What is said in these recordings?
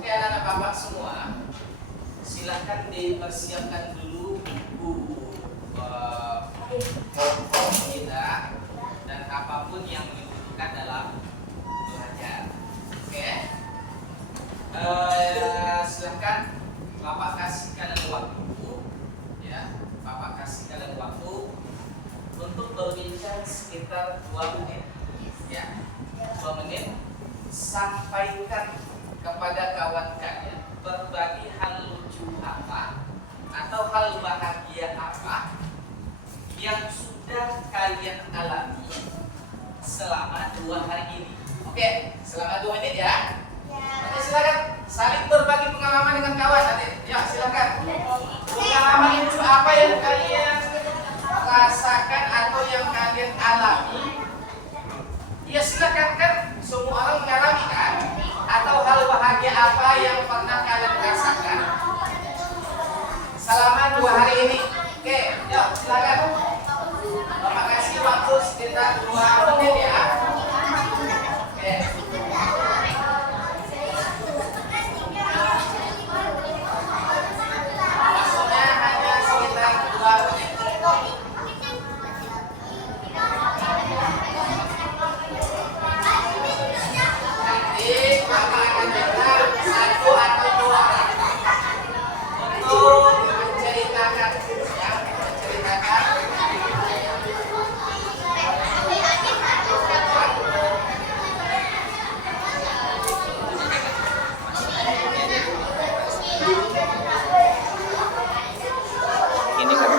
Oke, anak-anak bapak semua, silakan dipersiapkan dulu buku pokok kita dan apapun yang dibutuhkan dalam belajar. Oke, silakan bapak kasih kalian waktu, ya, bapak kasih kalian waktu untuk berbincang sekitar 2 menit, ya, 2 menit. Sampaikan kepada kawan kalian berbagi hal lucu apa atau hal bahagia apa yang sudah kalian alami selama 2 hari ini. Oke, selama 2 menit ya. Oke, silakan saling berbagi pengalaman dengan kawan nanti. Ya, silakan. Pengalaman lucu apa yang kalian rasakan atau yang kalian alami? Ya, silakan, kan semua orang mengalami kan? Atau hal bahagia apa yang pernah kalian rasakan selama 2 hari ini? Oke, yuk silakan. Bapak kasih waktu sekitar 2 menit ya. Oke. Maksudnya hanya sekitar 2 menit. Bapak akan minta 1 atau 2 orang untuk menceritakan, ya, menceritakan. Ini kan.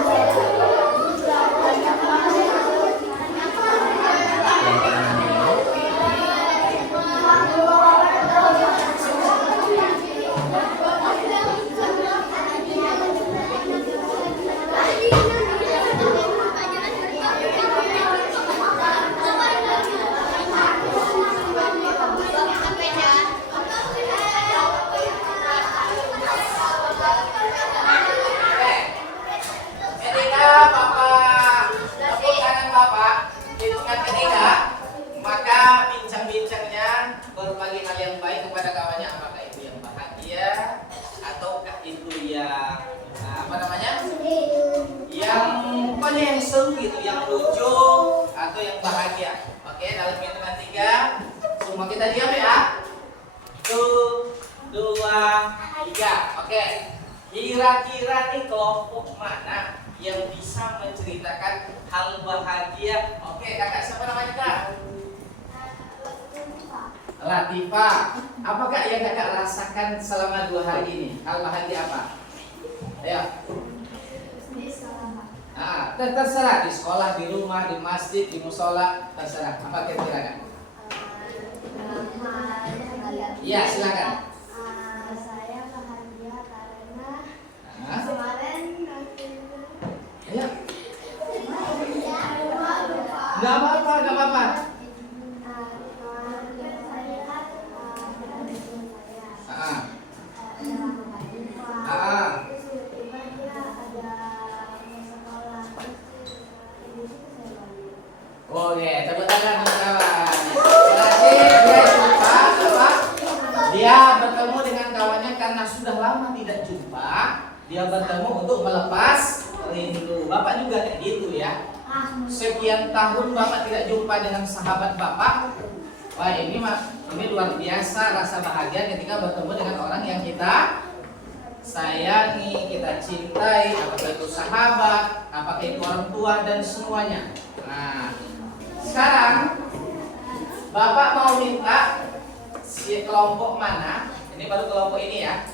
Berbagi hal yang baik kepada kawannya, apakah itu yang bahagia ataukah itu yang apa namanya, yang pokoknya yang seru gitu, yang lucu atau yang bahagia. Oke, dalam hitungan 3 semua kita diam ya. 1, 2, 3. Oke, kira-kira nih kelompok mana yang bisa menceritakan hal bahagia? Oke, kakak siapa namanya kak? Latifah, apakah yang kakak rasakan selama 2 hari ini? Hal bahagia apa? Ayo. Terserah, di sekolah, di rumah, di masjid, di musola, terserah. Apa kira-kira kak? Iya, silakan. Saya bahagia karena Nah. kemarin Ayo. Nggak apa-apa, nggak apa-apa. Oh ya, tepuk tangan kawan. Berarti dia jumpa apa? Dia bertemu dengan kawannya karena sudah lama tidak jumpa. Dia bertemu untuk melepas rindu. Bapak juga kayak gitu ya. Sekian tahun Bapak tidak jumpa dengan sahabat Bapak. Wah, ini luar biasa rasa bahagia ketika bertemu dengan orang yang kita sayangi, kita cintai, apakah itu sahabat, apakah itu orang tua dan semuanya. Nah, sekarang Bapak mau minta si kelompok mana? Ini baru kelompok ini ya.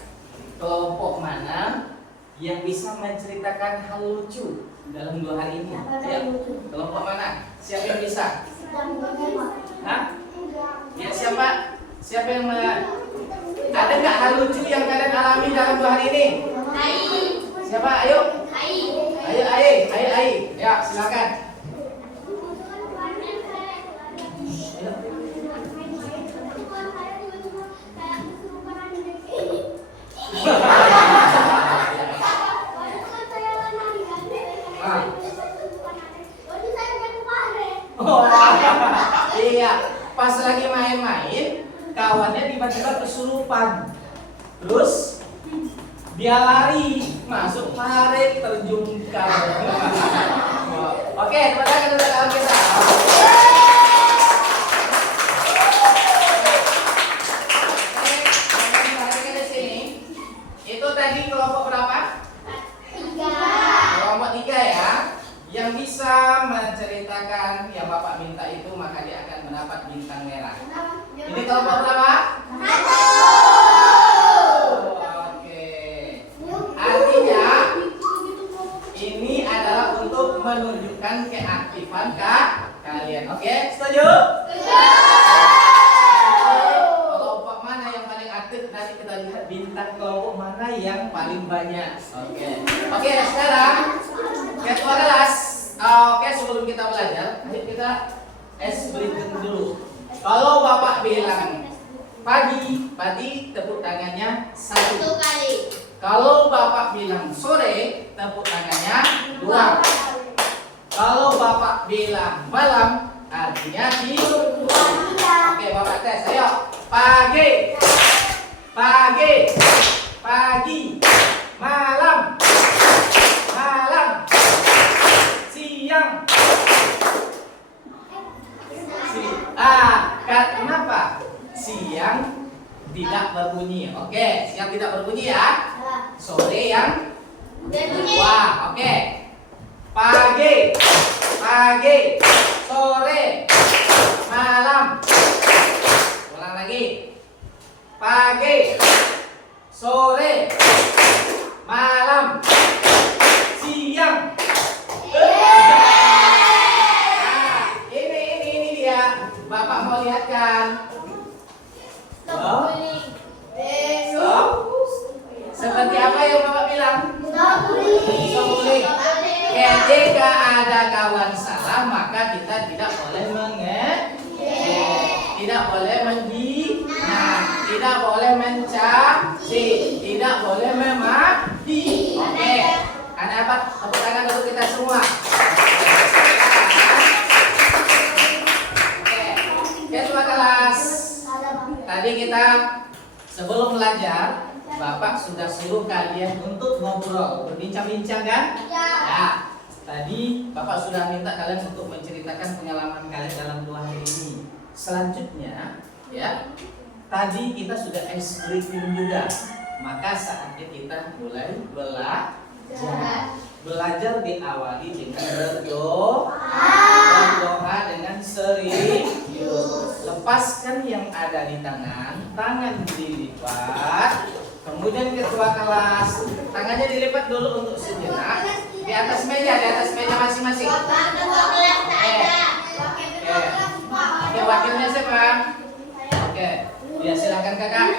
Kelompok mana yang bisa menceritakan hal lucu dalam 2 hari ini? Ya, kelompok mana? Siapa yang bisa? Hah? Ya, siapa? Siapa yang ada nggak hal lucu yang kalian alami dalam 2 hari ini? Siapa? Ayo. Ayo. Ya, silakan. Iya, pas lagi main-main, kawannya tiba-tiba kesurupan. Terus dia lari masuk parit terjun kali. Oke, terima kasih untuk kawan kita. Itu tadi kelompok berapa? 3. Kelompok 3 ya. Yang bisa menceritakan yang Bapak minta itu maka dia akan mendapat bintang merah. Ini kelompok berapa? 1. Oke. Artinya ini adalah untuk menunjukkan keaktifan kalian. Oke, setuju? Kelompok mana yang paling aktif? Nanti kita lihat bintang kelompok mana yang paling banyak. Oke, sekarang ketua kelas. Oke, sebelum kita belajar, ayo kita berikan dulu. Kalau Bapak bilang pagi, berarti tepuk tangannya 1 kali. Kalau Bapak bilang sore, tepuk tangannya 2. Kalau Bapak bilang malam, artinya tidur 2. Oke, Bapak tes. Ayo. Pagi. Pagi. Pagi. Malam. Malam. Siang. Kenapa? Siang tidak berbunyi. Oke, siang tidak berbunyi ya. Sore yang wah, oke. Pagi, pagi, sore, malam. Ulang lagi. Pagi, sore, malam, siang. Ini dia. Bapak mau lihat kan? Stop. Seperti apa yang Bapak bilang? Stop. Jika ada kawan salah maka kita tidak boleh tidak boleh menghina, tidak boleh mencaci, tidak boleh memaki. Oke. Ada apa? Tepuk tangan untuk kita semua. Ketua kelas. Tadi kita sebelum belajar, Bapak sudah suruh kalian untuk ngobrol, berbincang-bincang kan? Ya. Tadi Bapak sudah minta kalian untuk menceritakan pengalaman kalian dalam 2 hari ini. Selanjutnya, ya. Tadi kita sudah briefing juga. Maka saatnya kita mulai belajar. Belajar diawali dengan berdoa dengan serius. Lepaskan yang ada di tangan dilipat. Kemudian ketua kelas, tangannya dilipat dulu untuk sejenak di atas meja masing-masing. Oke, wakilnya siapa? Oke, ya silakan kakak.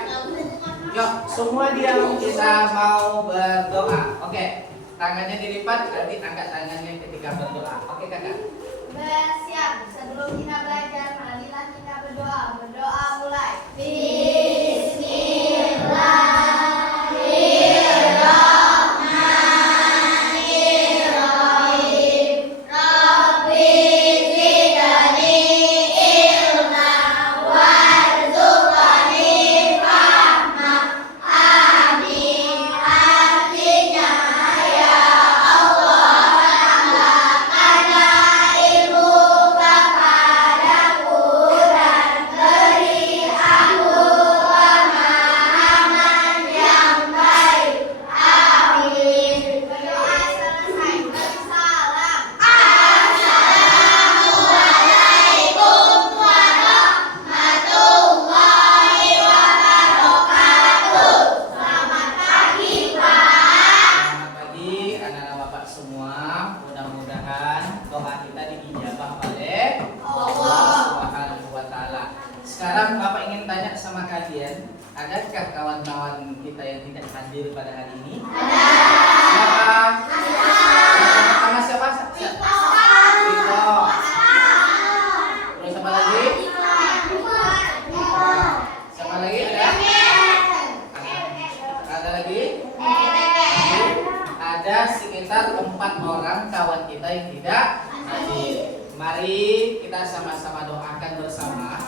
Yuk, semua diam, kita mau berdoa. Oke. Tangannya dilipat, nanti angkat tangannya ketika berdoa. Oke kakak. Bersiap. Sebelum kita belajar, marilah kita berdoa. Berdoa mulai. Bismillahirrahmanirrahim. Rabbi zidni ilma warzuqni fahma. Amin. Artinya ya Allah, tambahkanlah ilmu kepadaku dan beri aku pemahaman yang baik. Amin. Berdoa selesai. Bersalam. Assalamualaikum warahmatullahi wabarakatuh. Selamat pagi, Pak. Selamat pagi anak-anak Bapak semua. Mudah-mudahan doa kita diijabah oleh Allah Subhanahu wa taala. Sekarang Bapak ingin tanya sama kalian, adakah kawan-kawan kita yang tidak hadir pada hari ini? Siapa? Sama siapa? Riko. Terus siapa lagi? Siapa lagi ada? Ada lagi? Ada sekitar 4 orang kawan kita yang tidak hadir. Mari kita sama-sama doakan bersama.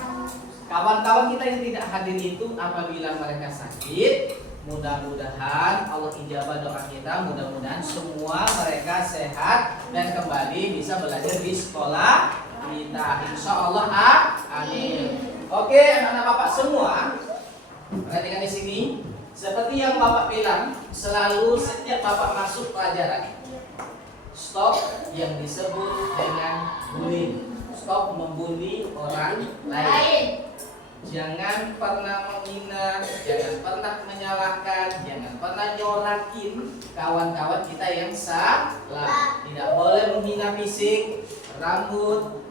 Kawan-kawan kita yang tidak hadir itu apabila mereka sakit, mudah-mudahan Allah ijabah doa kita, mudah-mudahan semua mereka sehat dan kembali bisa belajar di sekolah kita. Insya Allah, amin. Oke, anak-anak Bapak semua, perhatikan di sini. Seperti yang Bapak bilang, selalu setiap Bapak masuk pelajaran, stop yang disebut dengan bullying. Stop membuli orang lain. Jangan pernah menghina, jangan pernah menyalahkan, jangan pernah nyorakin kawan-kawan kita yang salah. Tidak boleh menghina fisik, rambut,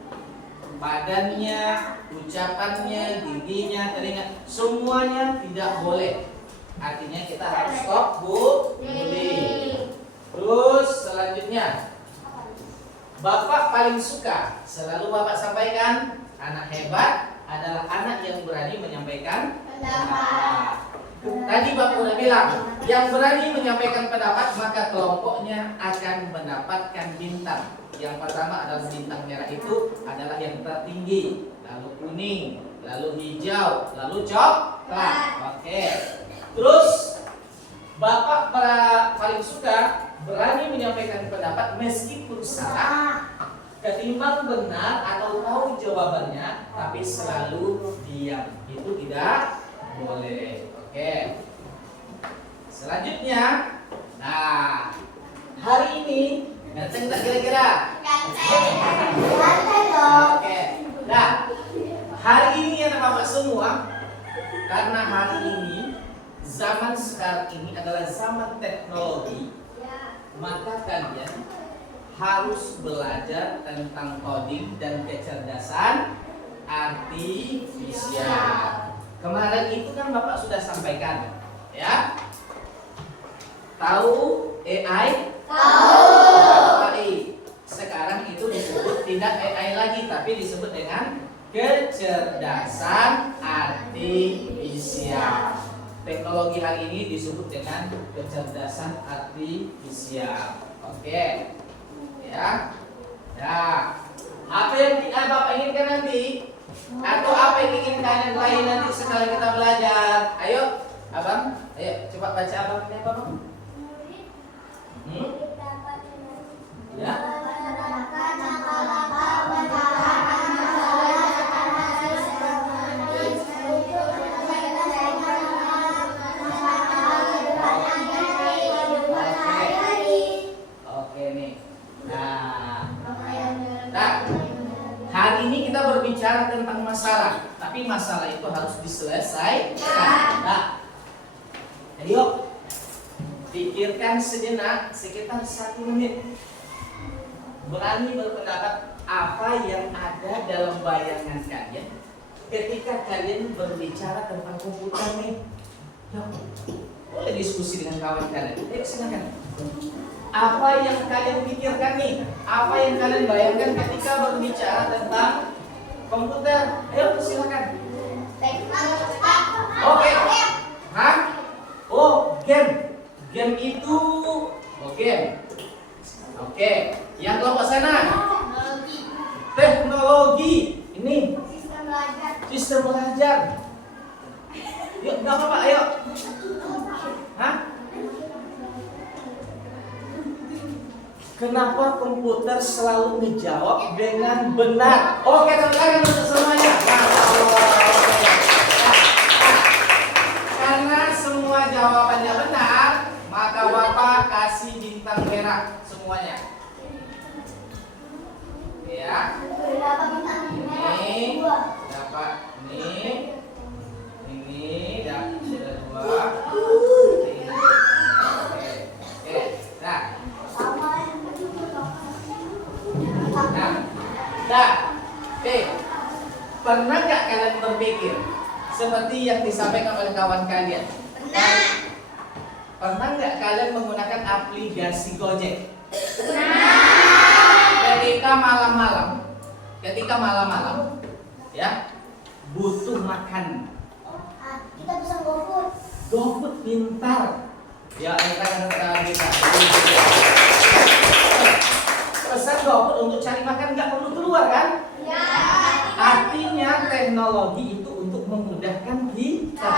badannya, ucapannya, giginya, telinga, semuanya tidak boleh. Artinya kita harus stop bullying. Terus selanjutnya, Bapak paling suka, selalu Bapak sampaikan, anak hebat adalah anak yang berani menyampaikan pendapat. Tadi Bapak udah bilang, yang berani menyampaikan pendapat maka kelompoknya akan mendapatkan bintang. Yang pertama adalah bintang merah, itu adalah yang tertinggi, lalu kuning, lalu hijau, lalu coklat. Oke. Terus Bapak paling suka berani menyampaikan pendapat meskipun salah, ketimbang benar atau tahu jawabannya tapi selalu diam. Itu tidak boleh. Oke. Selanjutnya, nah, hari ini ganteng tak kira-kira? Ganteng dong. Oke. Nah, hari ini anak Bapak semua, karena hari ini zaman sekarang ini adalah zaman teknologi, maka kalian harus belajar tentang coding dan kecerdasan artifisial. Kemarin itu kan Bapak sudah sampaikan, ya. Tahu AI? Tahu. Sekarang itu disebut tidak AI lagi, tapi disebut dengan kecerdasan artifisial. Teknologi hari ini disebut dengan kecerdasan artifisial. Oke. Ya. Nah, apa yang Bapak inginkan nanti? Atau apa yang ingin kalian lain nanti setelah kita belajar? Ayo, Abang. Ayo, coba baca Abang. Ini apa, Bang? Ya. Oke nih. Nah, hari ini kita berbicara tentang masalah, tapi masalah itu harus diselesaikan. Nah, ayo pikirkan sejenak sekitar 1 menit. Berani berpendapat apa yang ada dalam bayangan kalian ketika kalian berbicara tentang komputer nih. Yuk, boleh diskusi dengan kawan kalian. Ayo silakan. Apa yang kalian pikirkan nih? Apa yang kalian bayangkan ketika berbicara tentang komputer? Ayo silakan. Oke. Hah? Oh, game. Game itu game. Oke. Yang kelompok sana? Teknologi. Ini sistem belajar. Yuk, nggak apa-apa, ayo. Hah? Kenapa komputer selalu menjawab dengan benar? Oke, teman-teman untuk semuanya. Karena semua jawabannya benar, maka Bapak kasih bintang merah semuanya. Ya. Ini dapat ini dapat sudah 2. Ini. Oke. Nah. Pernah nggak kalian berpikir seperti yang disampaikan oleh kawan kalian? Pernah. Pernah nggak kalian menggunakan aplikasi Gojek? Pernah. Ketika malam-malam, ya, butuh makan. Kita bisa GoFood. GoFood pintar. Ya, kita kan kita. Pesan GoFood untuk cari makan nggak perlu keluar kan? Ya. Artinya teknologi itu untuk memudahkan kita.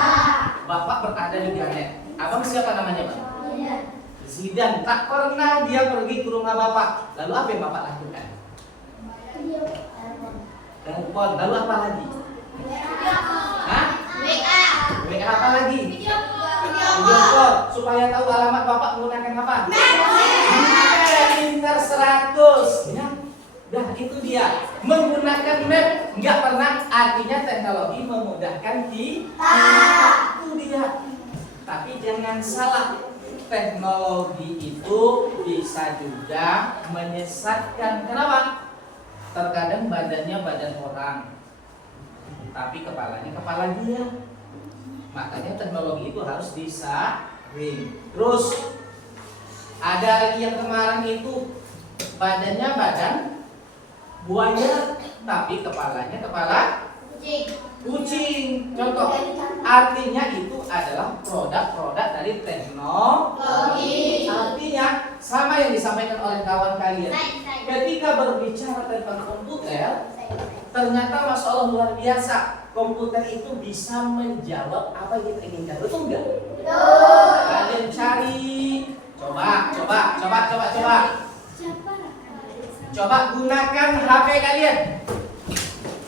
Bapak berada di Garnet. Abang siapa namanya, Bang? Iya. Zidan. Tak pernah dia pergi ke rumah Bapak. Lalu apa yang Bapak lakukan? Telepon. Lalu apa lagi? Hah? WA. WA apa lagi? Video Video call. Supaya tahu alamat Bapak menggunakan apa? Pintar 100. Ya. Dah itu dia. Menggunakan map nggak pernah artinya teknologi memudahkan kita. Itu dia. Tapi jangan salah. Teknologi itu bisa juga menyesatkan. Kenapa? Terkadang badannya badan orang, tapi kepalanya kepala dia. Makanya teknologi itu harus disaring. Terus ada lagi yang kemarin itu badannya badan buaya, tapi kepalanya kepala kucing. Contoh, artinya itu adalah produk-produk dari teknologi. Artinya sama yang disampaikan oleh kawan kalian. Ketika berbicara tentang komputer, ternyata Masya Allah luar biasa. Komputer itu bisa menjawab apa yang kita inginkan. Betul nggak? Betul. Kalian cari. Coba gunakan HP kalian.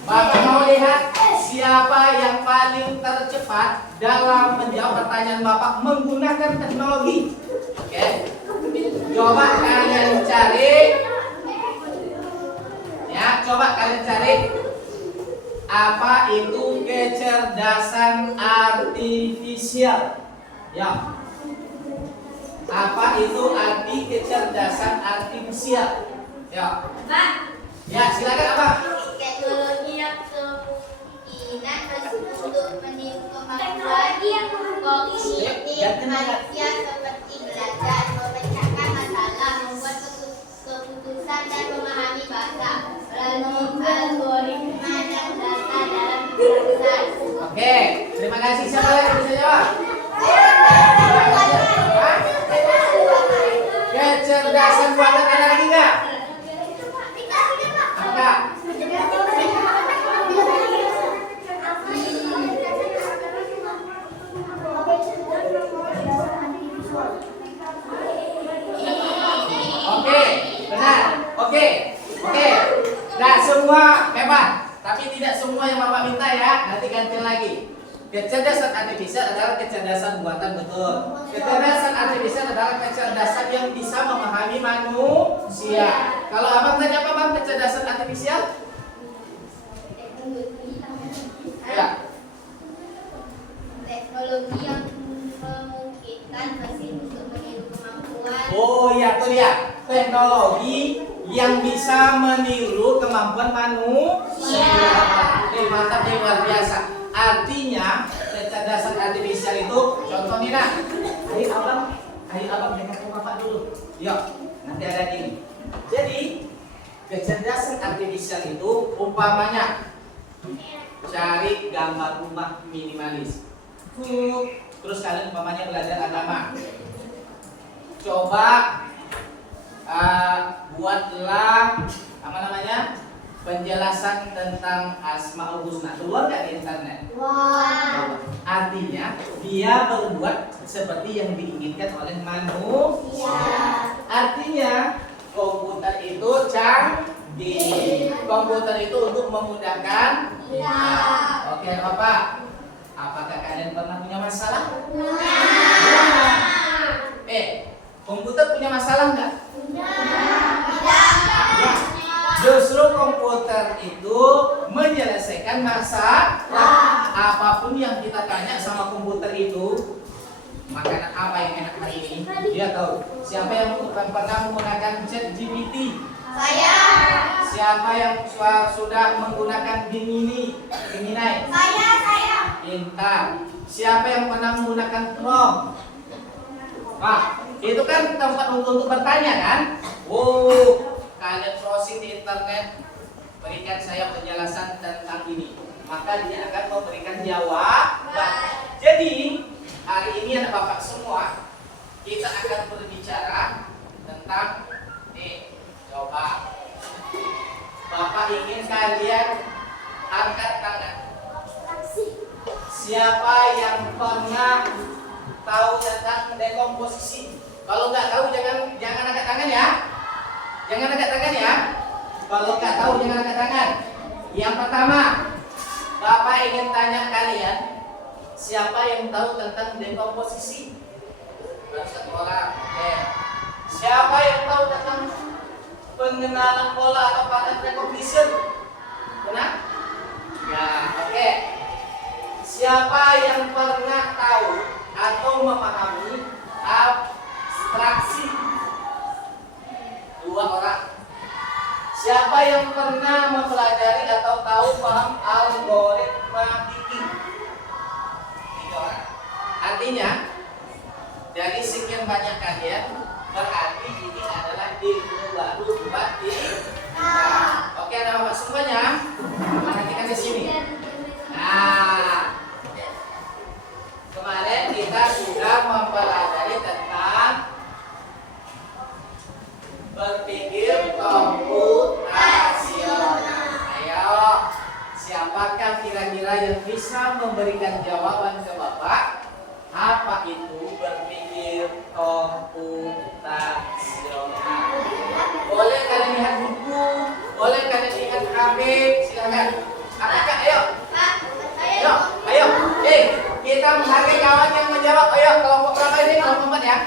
Bapak mau lihat siapa yang paling tercepat dalam menjawab pertanyaan Bapak menggunakan teknologi. Oke. Coba kalian cari. Ya, coba kalian cari apa itu kecerdasan artifisial. Ya. Apa itu arti kecerdasan artifisial? Ya. Ya, silakan Abang. Teknologi yang kemungkinan untuk meniru kemampuan kognitif manusia seperti belajar, memecahkan masalah, membuat keputusan dan memahami bahasa melalui algoritma dan data dalam kecerdasan. Oke, terima kasih. Siapa lagi yang bisa jawab? Kecerdasan buatan ada lagi nggak? Enggak. Oke, benar. Oke. Nah, semua hebat, tapi tidak semua yang Bapak minta ya. Nanti ganti lagi. Kecerdasan artifisial adalah kecerdasan buatan, betul. Kecerdasan artifisial adalah kecerdasan yang bisa memahami manusia. Kalau Abang tanya apa Bang kecerdasan artifisial? Ya. Teknologi yang memungkinkan mesin untuk meniru kemampuan. Oh ya, itu dia. Teknologi yang bisa meniru kemampuan manusia. Mantap, yang luar biasa. Artinya kecerdasan artifisial itu contoh nih nak. Ayo abang dengar ke Bapak dulu. Yuk, nanti ada gini. Jadi kecerdasan artifisial itu umpamanya cari gambar rumah minimalis. Terus kalian umpamanya belajar agama. Coba buatlah apa namanya? Penjelasan tentang Asmaul Husna. Keluar nggak di internet? Wah. Artinya dia berbuat seperti yang diinginkan oleh manusia. Artinya komputer itu canggih. Komputer itu untuk memudahkan. Oke, Bapak. Apakah kalian pernah punya masalah? Komputer punya masalah nggak? Justru komputer itu menyelesaikan masalah. Apapun yang kita tanya sama komputer itu, makanan apa yang enak hari ini, dia tahu. Siapa yang pernah menggunakan ChatGPT? Saya. Siapa yang sudah menggunakan Gemini? Saya. Pintar. Siapa yang pernah menggunakan Chrome? Pak, itu kan tempat untuk bertanya kan? Kalian browsing di internet, berikan saya penjelasan tentang ini, maka dia akan memberikan jawaban. Jadi hari ini anak bapak semua, kita akan berbicara tentang coba bapak ingin kalian angkat tangan. siapa yang pernah tahu tentang dekomposisi? Kalau nggak tahu jangan angkat tangan ya. Jangan angkat tangan ya. Kalau nggak tahu jangan angkat tangan. Yang pertama, Bapak ingin tanya kalian, siapa yang tahu tentang dekomposisi? Baru satu orang. Oke. Siapa yang tahu tentang pengenalan pola atau pattern recognition? Benar? Ya, oke. Siapa yang pernah tahu atau memahami abstraksi? Dua orang. Siapa yang pernah mempelajari atau tahu paham algoritma Dikting? Tiga orang. Artinya, dari sekian banyak kalian, berarti ini adalah ilmu baru buat kita. Oke, ada bapak semuanya. Perhatikan di sini. Nah, kemarin kita sudah mempelajari tentang berpikir komputasional. Ayo, siapakah kira-kira yang bisa memberikan jawaban ke Bapak? Apa itu berpikir komputasional? Boleh kalian lihat buku, boleh kalian lihat HP, silakan. Apakah? Ayo. Ayo. Kita menghargai kawan yang menjawab. Ayo, kelompok berapa ini? Kelompok 4 ya.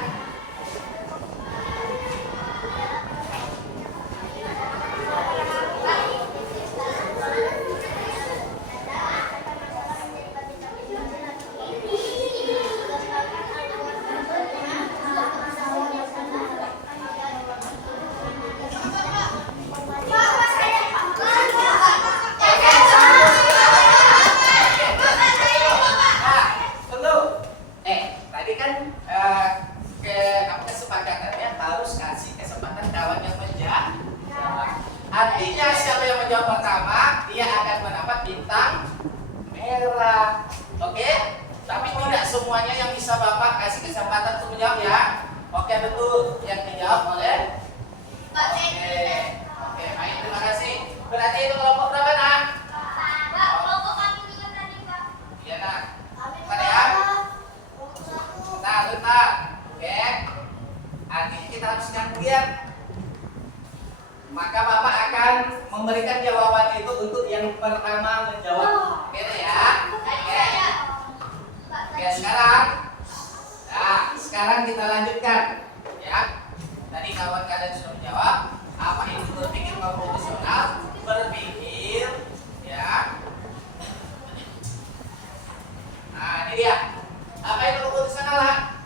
Kesepakatannya harus kasih kesempatan kawan yang menjawab. Artinya siapa yang menjawab pertama, dia akan mendapat bintang merah. Oke? Tapi tidak semuanya yang bisa Bapak kasih kesempatan untuk menjawab ya. Oke, betul. Yang dijawab oleh Pak. Oke, baik, terima kasih. Berarti itu kelompok berapa, Nak? Pak, kelompok kami juga tadi, Pak. Iya, Nak. Bentar ya. Bentar. Oke. Artinya kita harus nyambungin. Maka Bapak akan memberikan jawaban itu untuk yang pertama menjawab. Oke ya. Oke, sekarang kita lanjutkan. Ya. Tadi kawan kalian sudah menjawab. Apa itu berpikir komputasional? Berpikir, ya. Nah, ini dia. Apa itu komputasional, lah?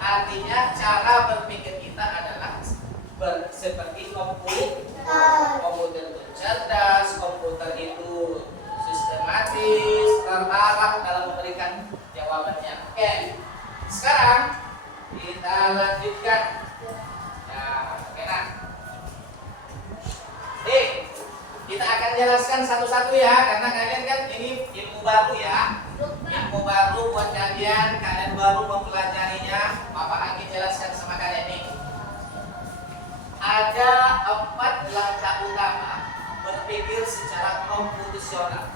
Artinya cara berpikir kita adalah seperti komputer itu cerdas, komputer itu sistematis, terarah dalam memberikan jawabannya. Oke, sekarang kita lanjutkan. Nah, oke, nah. Kita akan jelaskan satu-satu ya, karena kalian kan ini ilmu baru ya. Ilmu baru buat kalian baru mempelajarinya. Bapak akan jelaskan sama kalian nih. Ada 4 langkah utama berpikir secara komputasional.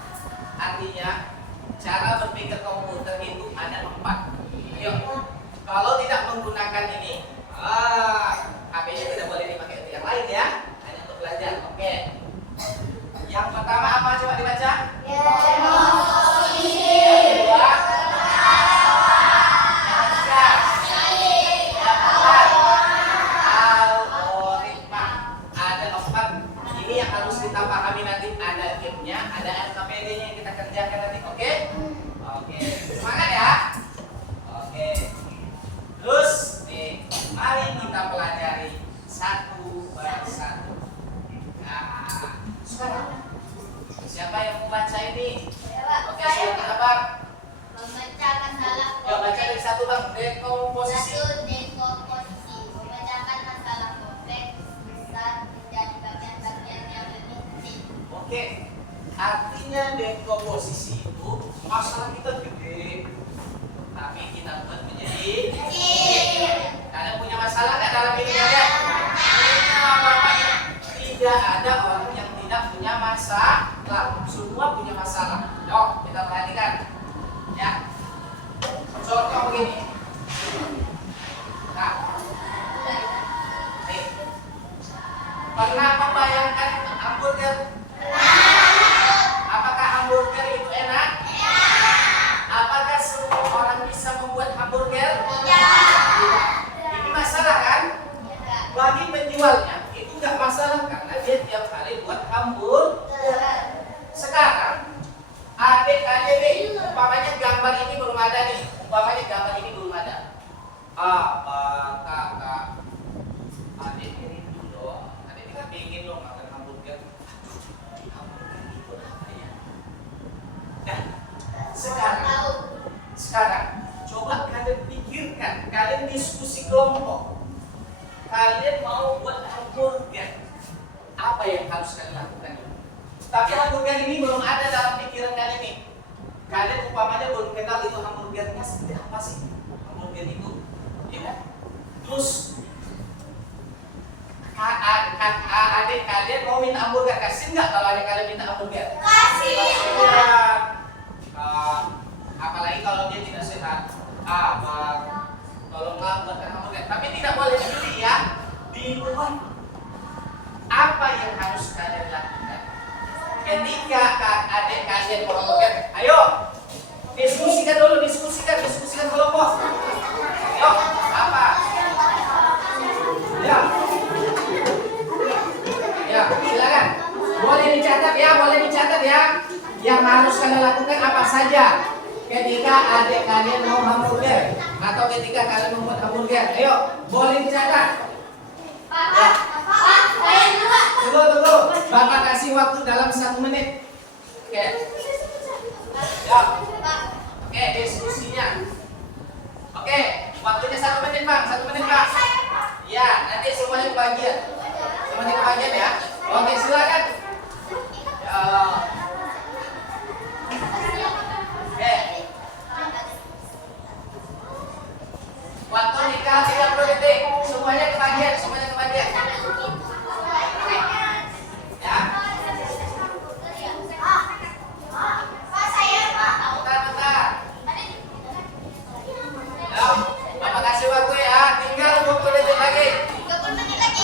Artinya cara berpikir komputer itu ada 4. Ayo, kalau tidak menggunakan ini, HP-nya tidak boleh dipakai untuk yang lain ya, hanya untuk belajar. Oke. Yang pertama apa? Coba dibaca. Kita pahami nanti, ada gamenya, ada LKPD-nya yang kita kerjakan nanti, oke? Oke, semangat ya. Oke. Terus nih, mari kita pelajari satu persatu. Nah, sekarang siapa yang membaca ini? Oke, silakan Abang. Memecahkan masalah. Ya, baca dari satu Bang. Dekomposisi. Dekomposisi. Memecahkan masalah kompleks besar menjadi bagian-bagian yang lebih kecil. Oke, artinya dekomposisi itu masalah kita gede, tapi kita buat menjadi kecil. Kalian punya masalah nggak dalam hidup kalian? Punya, Bapak tidak ada orang yang tidak punya masalah. Semua punya masalah. Yuk, kita perhatikan. Ya. Contoh begini. Nah. Nih. Pernah membayangkan hamburger? Apakah hamburger itu enak? Apakah semua orang bisa membuat hamburger? Tidak. Ini masalah kan? Bagi penjualnya itu nggak masalah karena dia tiap hari buat hamburger. Sekarang adik-adik, umpamanya gambar ini belum ada nih. Umpamanya gambar ini belum ada. Apa kakak? Adik ini dulu. Adik ini kan ingin loh makan hamburger. Hamburger itu apa ya? Nah, sekarang coba kalian pikirkan, kalian diskusi kelompok. Kalian mau buat hamburger, apa yang harus kalian lakukan? Tapi hamburger ini belum ada dalam pikiran kalian nih. Kalian umpamanya belum kenal itu hamburgernya seperti apa sih? Hamburger itu, ya kan? Terus adik kalian mau minta hamburger, kasih nggak kalau adik kalian minta hamburger? Kasih. Apalagi kalau dia tidak sehat. Tolonglah buatkan hamburger. Tapi tidak boleh dibeli ya, dibuat. Apa yang harus kalian lakukan ketika adik kalian mau hamburger? Ayo, diskusikan dulu, diskusikan kelompok. Ayo, apa? Ya, silakan. Boleh dicatat ya. Yang harus kalian lakukan apa saja ketika adik kalian mau hamburger atau ketika kalian membuat hamburger. Ayo, boleh dicatat. Pak, saya juga. Tunggu. Bapak kasih waktu dalam 1 menit. Oke. Ya. Oke, diskusinya. Oke, waktunya 1 menit, Bang. 1 menit, Pak. Ya, nanti semuanya kebagian. Ya. Oke, silakan. Ya. Oke. Waktu nikah 30 detik. Semuanya kebagian. Ya. Pak, saya Pak. Bentar. Ya, Bapak kasih waktu ya. Tinggal 20 detik lagi. 30 menit lagi.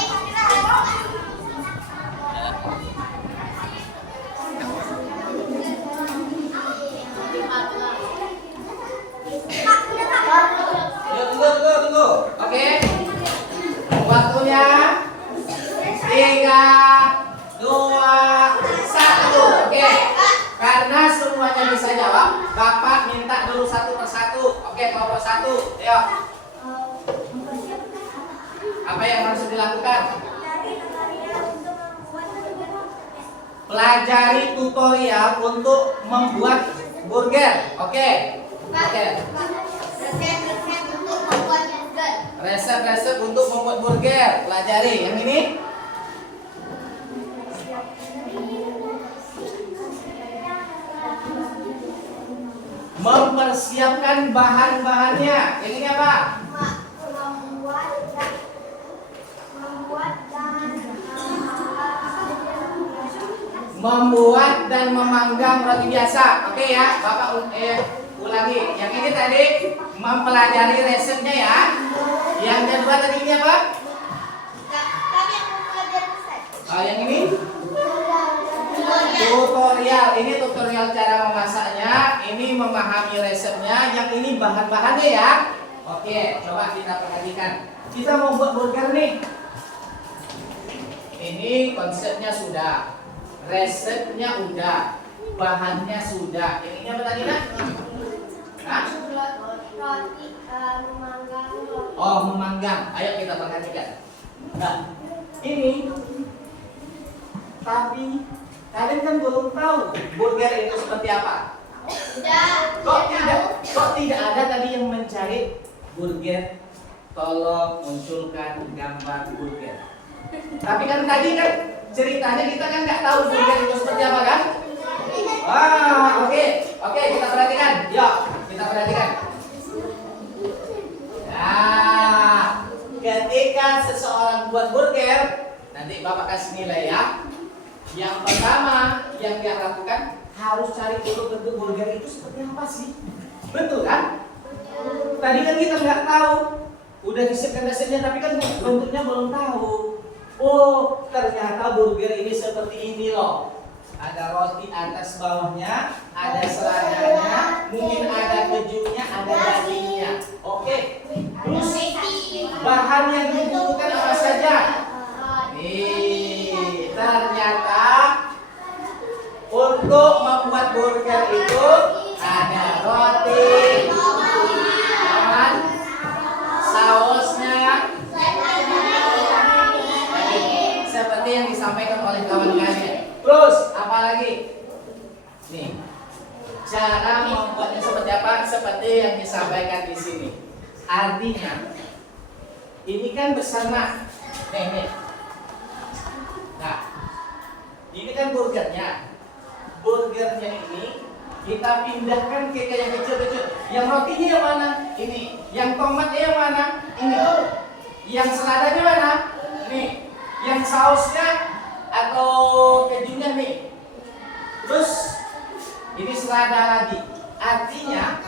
Tunggu. Oke. Waktunya 3, 2, 1. Oke. Karena semuanya bisa jawab, Bapak minta dulu satu persatu. Oke, kelompok 1. Ayo. Apa yang harus dilakukan? Pelajari tutorial untuk membuat burger. Oke. Resep untuk membuat burger. Pelajari. Yang ini? Mempersiapkan bahan-bahannya. Yang ini apa? Membuat dan memanggang roti biasa. Oke ya, Bapak ulangi. Yang ini tadi mempelajari resepnya ya. Yang kedua tadi ini apa? Yang ini tutorial. Ini tutorial cara memasaknya. Ini memahami resepnya. Yang ini bahan-bahannya ya. Oke, coba kita perhatikan. Kita mau buat burger nih. Ini konsepnya sudah. Resepnya udah, bahannya sudah. Yang ini apa tadi nak? Roti memanggang. Oh, memanggang. Ayo kita perhatikan. Nah, ini. Tapi kalian kan belum tahu burger itu seperti apa. Kok tidak ada tadi yang mencari burger? Tolong munculkan gambar burger. Tapi kan tadi kan ceritanya kita kan nggak tahu burger itu seperti apa kan? Oke, kita perhatikan. Yuk, kita perhatikan. Nah, ketika seseorang buat burger, Nanti Bapak kasih nilai ya. Yang pertama yang dia lakukan harus cari dulu bentuk burger itu seperti apa sih? Betul kan? Tadi kan kita nggak tahu. Udah disiapkan dasarnya tapi kan bentuknya belum tahu. Oh, ternyata burger ini seperti ini loh. Ada roti atas bawahnya, ada seladanya, mungkin ada kejunya, ada dagingnya. Oke. Terus bahan yang dibutuhkan apa saja? Nih, ternyata untuk membuat burger itu ada roti, dan sausnya, seperti yang disampaikan oleh kawan-kawannya. Terus apa lagi? Nih, cara membuatnya seperti apa? Seperti yang disampaikan di sini. Artinya, ini kan besar nak. Nih. Nah, ini kan burgernya. Burgernya ini kita pindahkan ke yang kecil-kecil. Yang rotinya yang mana? Ini. Yang tomatnya yang mana? Ini. Yang seladanya mana? Ini. Yang sausnya atau kejunya nih. Terus ini selada lagi. Artinya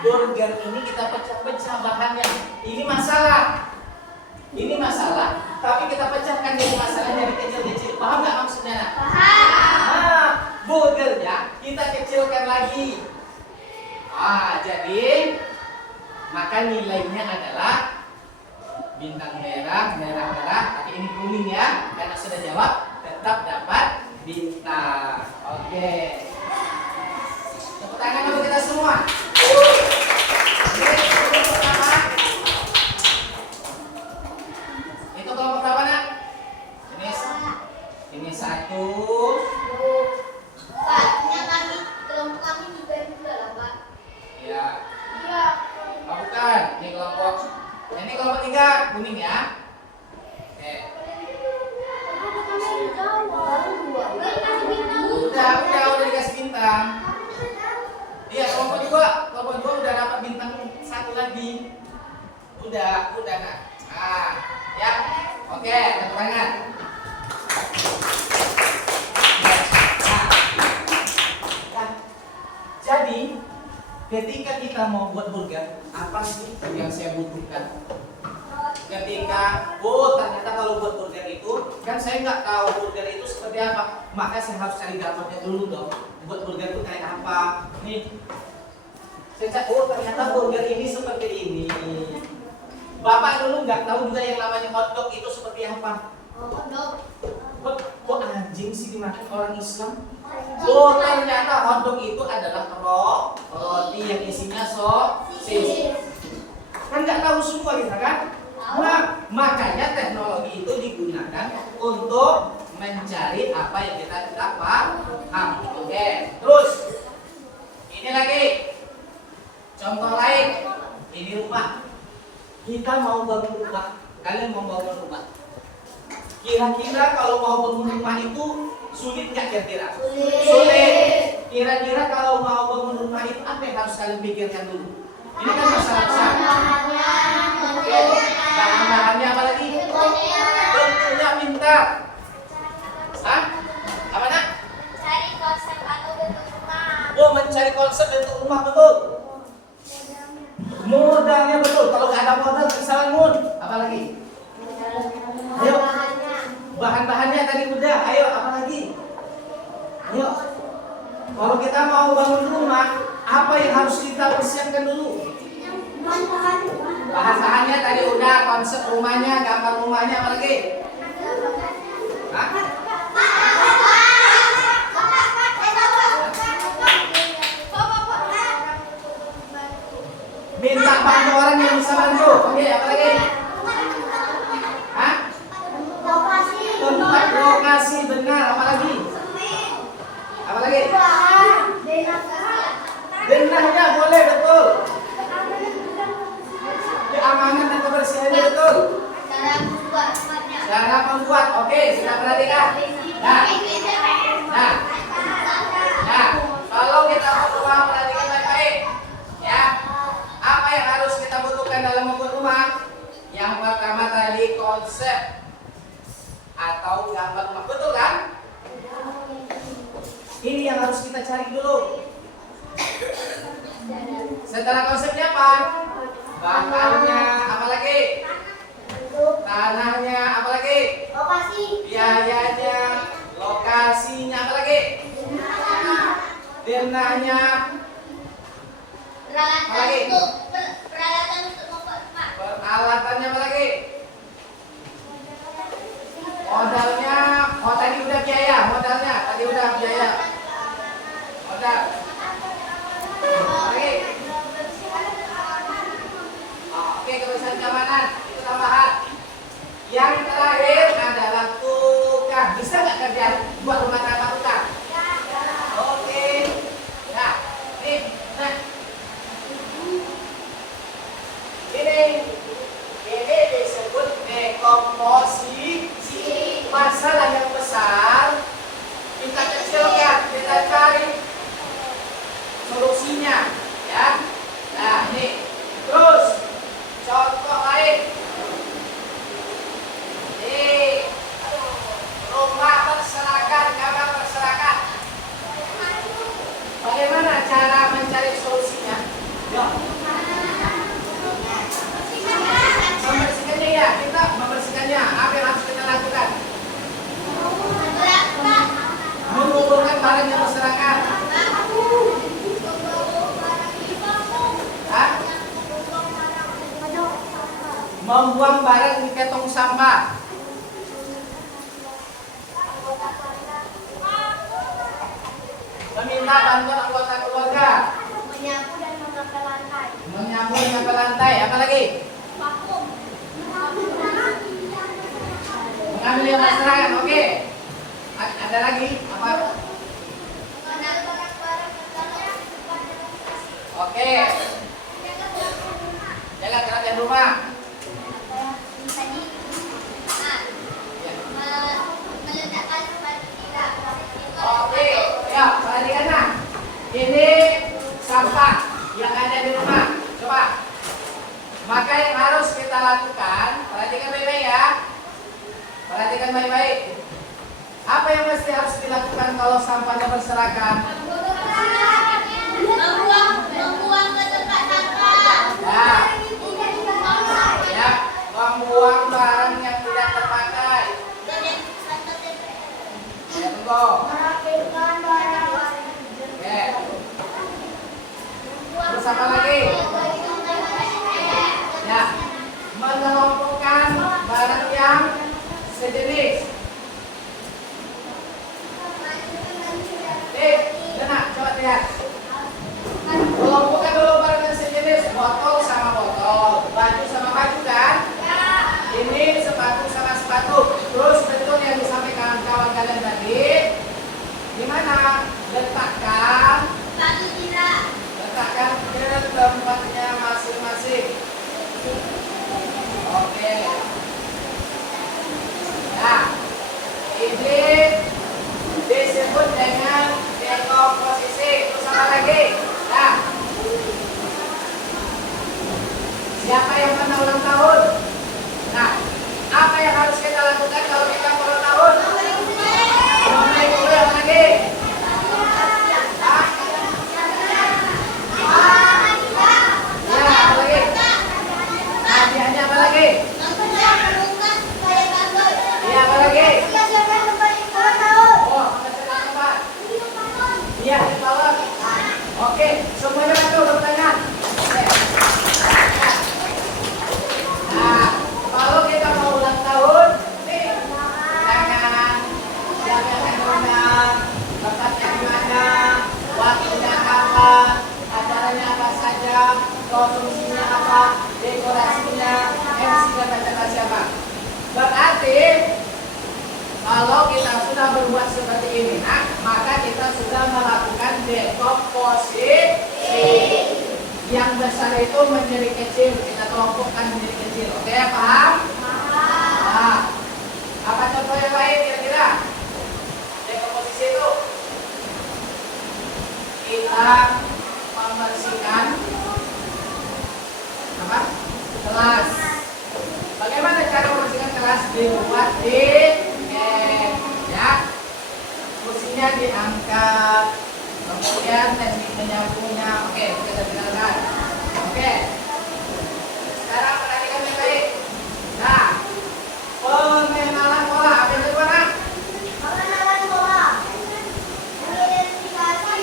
burger ini kita pecah-pecah bahannya. Ini masalah, tapi kita pecahkan jadi masalahnya jadi kecil-kecil. Paham nggak maksudnya? Nah, burgernya kita kecilkan lagi. Jadi maka nilainya adalah bintang merah, tapi ini kuning ya, karena sudah jawab tetap dapat bintang. Oke. Tepuk tangan untuk kita semua. Itu kelompok berapa nak? Ini satu. Pak, kelompok kami juga lah Pak. Ya. Iya. Oh, bukan. Ini kelompok 3 kuning ya. Oke. Udah dikasih bintang. Iya, kelompok 2 udah dapat bintang 1 lagi. Udah nak. Nah, ya. Oke, tepuk tangan. Nah, jadi ketika kita mau buat burger, apa sih yang saya butuhkan? Ketika, ternyata kalau buat burger itu, kan saya nggak tahu burger itu seperti apa, maka saya harus cari gambarnya dulu dong. Buat burger itu kayak apa? Nih, saya cek, ternyata burger ini seperti ini. Bapak dulu nggak tahu juga yang namanya hotdog itu seperti apa? Kok anjing sih dimakan orang Islam? Ternyata hotdog itu adalah roti yang isinya sosis. Kan nggak tahu semua kita kan? Nah, makanya teknologi itu digunakan untuk mencari apa yang kita tidak paham. Oke, terus ini lagi contoh lain. Ini rumah. Kita mau bangun rumah. Kalian mau bangun rumah? Kira-kira kalau mau bangun rumah itu sulit nggak kira-kira? Sulit. Kira-kira kalau mau bangun rumah itu apa yang harus kalian pikirkan dulu? Ini kan masalah besar. Bahan-bahannya apa lagi? Bentuknya pintar. Hah? Apa nak? Cari konsep atau bentuk rumah. Mencari konsep bentuk rumah, betul. Modalnya betul. Kalau nggak ada modal, kesalahan mun. Apa lagi? Ayo. Bahan-bahannya tadi udah. Ayo, apa lagi? Ayo. Kalau kita mau bangun rumah, apa yang harus kita persiapkan dulu? Bahan-bahannya tadi udah, konsep rumahnya, gambar rumahnya, apa lagi? Hah? Minta bantu orang yang bisa bantu. Oke, apa lagi? Hah? Tempat lokasi benar, apa lagi? Apa lagi? Denahnya boleh, betul. Keamanan dan kebersihannya betul. Cara membuat, oke, sudah perhatikan. Nah, kalau kita mau rumah, perhatikan baik-baik. Ya, apa yang harus kita butuhkan dalam membuat rumah? Yang pertama tadi konsep. atau gambar rumah, betul kan? Ini yang harus kita cari dulu. Setelah konsepnya apa? Bahannya, apa lagi? Tanahnya, apa lagi? Lokasi. Biayanya, lokasinya, apa lagi? Denahnya, Peralatan untuk membuat rumah. peralatannya, apa lagi? Modalnya, oh tadi udah biaya, modalnya, tadi udah biaya. Modal. Lagi. Oke, kebersihan keamanan itu tambahan. Yang terakhir adalah tukang. Bisa nggak kerja buat rumah tangga tukang? Oke. Nah, nih, nah. Ini disebut dekomposisi. Masalah yang besar kita kecilkan, kita cari solusinya, ya. Nah, ini terus contoh lain. Nih, rumah berserakan, kamar berserakan. Bagaimana cara mencari solusinya? Yuk. Membersihkannya ya, kita membersihkannya. Apa yang harus kita lakukan? Mengumpulkan barang yang berserakan. Hah? Membuang barang di kantong sampah. Meminta bantuan anggota keluarga. Menyapu dan mengepel lantai. Menyapu dan mengepel lantai. Apa lagi? Vakum. Mengambil yang berserakan. Oke. Ada lagi? Apa? Oke. Jaga kerajaan rumah. Meletakkan sepatu tidak. Oke. Ya, perhatikan nah. Ini sampah yang ada di rumah. Coba. Maka yang harus kita lakukan, perhatikan baik-baik ya. Perhatikan baik-baik. Apa yang mesti harus dilakukan kalau sampahnya berserakan? Membuang ke tempat sampah. Ya, membuang barang yang tidak terpakai. Ya, tunggu. Merapikan barang. Oke. Terus apa lagi? Ya, mengelompokkan barang yang sejenis. Nah, coba lihat. Kelompokkan dulu barang yang sejenis, botol sama botol, baju sama baju kan? Ini sepatu sama sepatu. Terus betul yang disampaikan kawan kalian tadi. Di mana? Letakkan ke tempatnya masing-masing. Oke. Nah, ini disebut dengan dekomposisi. Terus apa lagi? Nah, siapa yang pernah ulang tahun? Nah, apa yang harus kita lakukan kalau kita ulang tahun? Membeli kue apa lagi? Hah? Ya, apa lagi? Hadiahnya apa lagi? Iya, apa lagi? Oh, mengajarkan tempat. Iya, di bawah. Oke, semuanya betul bertanya. Oke. Nah, kalau kita mau ulang tahun, nih, jangan undang, tempatnya di mana, waktunya kapan, acaranya apa saja, konsumsinya apa, dekorasinya, MC dan acara siapa. Berarti kalau kita sudah berbuat seperti ini, maka kita sudah melakukan dekomposisi. Yang besar itu menjadi kecil, kita kelompokkan menjadi kecil. Oke, paham? Nah, apa contoh yang lain kira-kira? Dekomposisi itu kita membersihkan apa? Kelas. Bagaimana cara membersihkan kelas? Dibuat di tangannya diangkat. Kemudian teknik menyapunya. Oke, kita tinggalkan. Oke. Sekarang perhatikan baik-baik. Nah, pengenalan pola. Apa yang kedua, Nak? Pengenalan pola. Mengidentifikasi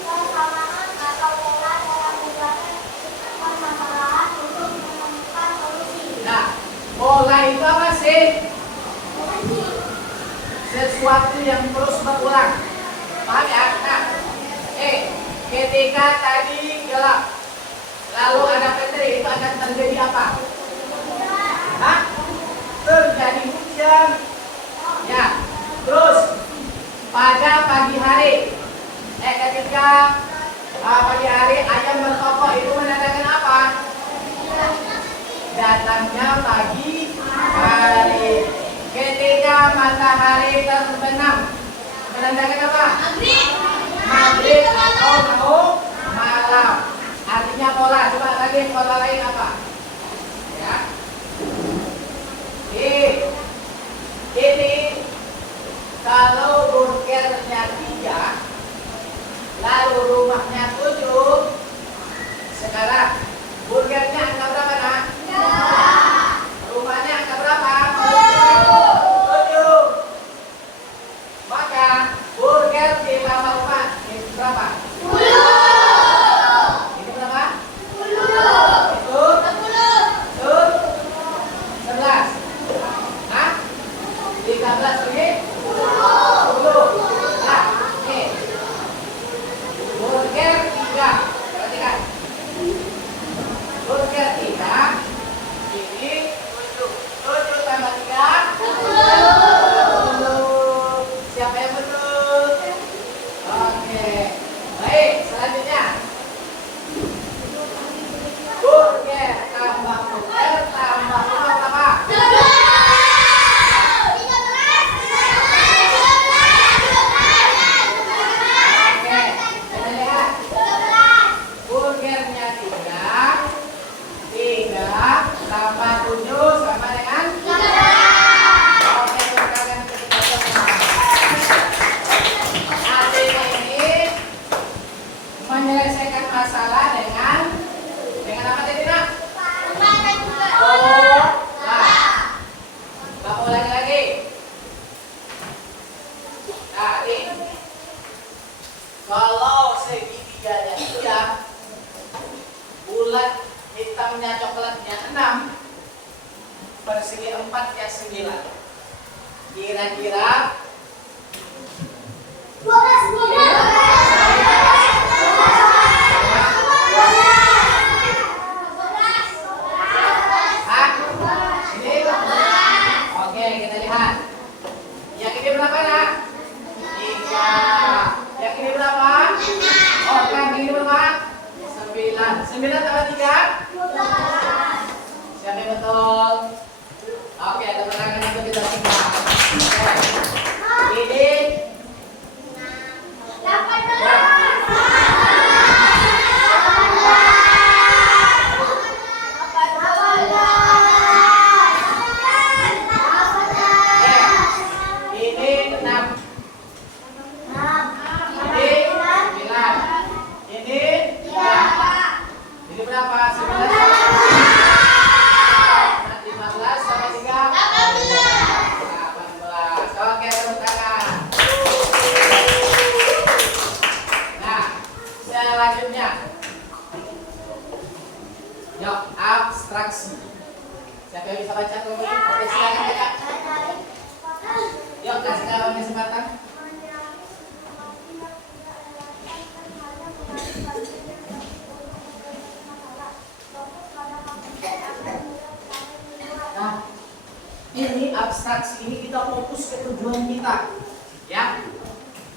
kesamaan atau pola dalam berbagai permasalahan untuk menemukan solusi. Nah, pola itu apa sih? Sesuatu yang terus berulang. Paham ya? Nah, ketika tadi gelap, lalu ada petir, itu akan terjadi apa? Hah? Terjadi hujan. Ya. Terus pada pagi hari, ketika pagi hari ayam berkokok, itu menandakan apa? Datangnya pagi hari. Ketika matahari terbenam, menandakan apa? Maghrib atau malam. Artinya pola. Coba lagi pola lain apa? Ya. Ini kalau burgernya 3, lalu rumahnya 7. Sekarang burgernya angka berapa, Nak? Rumahnya angka berapa? 7. Maka burger ditambah rumah itu berapa? 10. Itu berapa? 10. Itu 11. Hah? 13 ini? 10. Nah, ini burger 3. Perhatikan. Burger 3 ini 7. 7 tambah 3 10. Siapa yang betul? Oke. Baik, selanjutnya. Burger tambah burger tambah berapa? 13. Oke, kita lihat. Burgernya 3 tambah 7 sama dengan 13. Oke, tukarkan ketika semua. Artinya ini menyelesaikan masalah dengan apa tadi, Nak? Pola. Bapak ulangi lagi. Nah, ini kalau segitiganya 3, bulat hitamnya coklatnya 6, persegi 4-nya 9. Kira-kira 12. Hah? Ini? Oke, kita lihat. Yang ini berapa, Nak? 3. Yang ini berapa? Oh, kan ini berapa? 9. 9 tambah 3? Siapa yang betul? Oke, teman-teman itu kita simpan. Ini ini 6. Ini 9. Ini 3. Ini berapa? 19 sama 3? 18. Oke, tepuk tangan. Nah, selanjutnya. Yuk, abstraksi. Siapa yang bisa baca tuh? Oke, silakan baca. Yuk, kasih kawan kesempatan. Nah, ini abstraksi ini kita fokus ke tujuan kita, ya.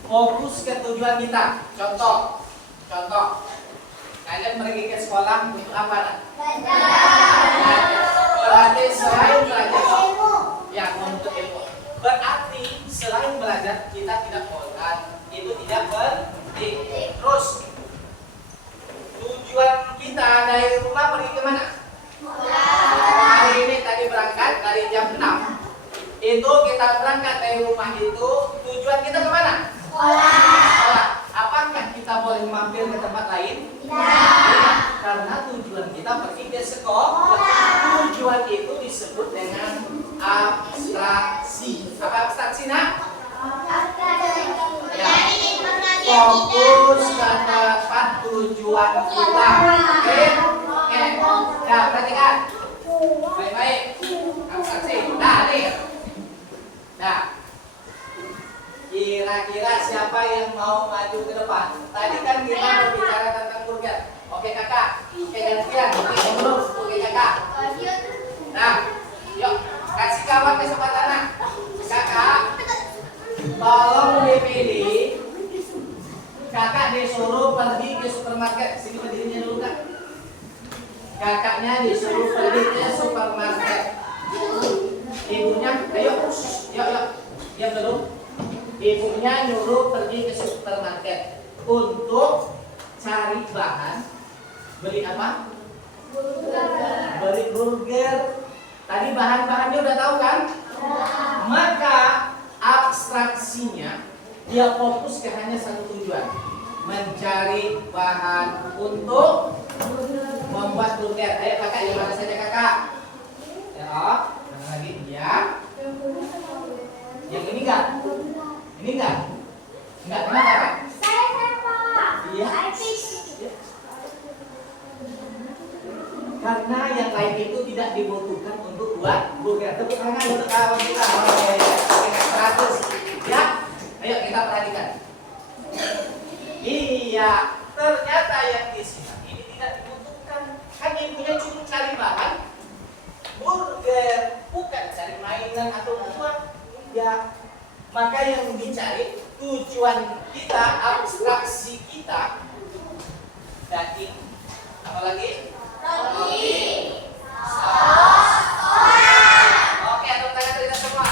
Fokus ke tujuan kita. Contoh, kalian pergi ke sekolah untuk apa, Nak? Berarti selain belajar, ya, untuk ilmu. Berarti selain belajar kita tidak bosan, itu tidak penting. Terus tujuan kita dari rumah pergi kemana? Hari ini tadi berangkat dari jam 6. Itu kita berangkat dari rumah itu tujuan kita kemana? Sekolah. Apakah kita boleh mampir ke tempat lain? Tidak. Karena tujuan kita pergi ke sekolah. Tujuan itu disebut dengan abstraksi. Apa abstraksi, nak? Ya. Fokus ke tempat tujuan kita. Oke? Oke. Nah, perhatikan. Baik-baik. Abstraksi. Nah, nih. Nah. Kira-kira siapa yang mau maju ke depan? Tadi kan kita berbicara tentang burger. Oke, kakak. Oke, gantian. Oke, dulu. Oke, kakak. Nah, yuk. Kasih kawan kesempatan, nak. Kakak. Tolong dipilih. Kakak disuruh pergi ke supermarket. Sini berdirinya dulu, kak. Kakaknya disuruh pergi ke supermarket. Ibunya, ayo. Yuk. Diam dulu. Ibunya nyuruh pergi ke supermarket untuk cari bahan. Beli apa? Beli burger. Tadi bahan-bahannya udah tahu kan? Maka abstraksinya dia fokus ke hanya satu tujuan, mencari bahan untuk membuat burger. Ayo kakak, yang mana saja kakak? Ya, mana lagi? Ya. Yang ini enggak? Ini enggak? Enggak, kenapa kak? Saya Pak. Iya. Karena yang lain itu tidak dibutuhkan untuk buat burger. Tepuk tangan untuk kawan kita. Oke, 100. Ya, ayo kita perhatikan. Iya, ternyata yang di sini ini tidak dibutuhkan. Kan ibunya cuma cari bahan burger, bukan cari mainan atau buah. Ya, maka yang dicari tujuan kita, abstraksi kita daging, apa lagi? Roti, saus, oke, tepuk tangan kita semua.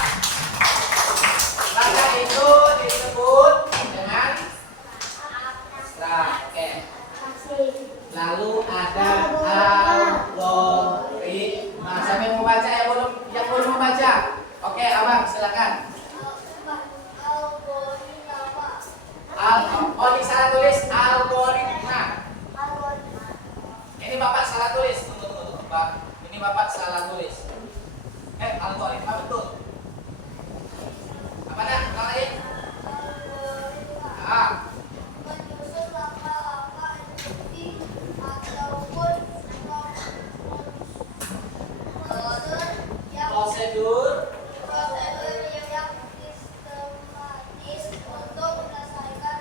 Maka itu disebut dengan abstrak. Lalu ada algoritma. Siapa yang mau baca, yang belum mau baca? Oke, abang silakan. Oh, ini salah tulis algoritma. Ini bapak salah tulis. Tunggu. Ini bapak salah tulis. Algoritma betul. Apa dah? Ulang lagi. Menyusun langkah-langkah efektif ataupun Prosedur yang sistematis untuk menyelesaikan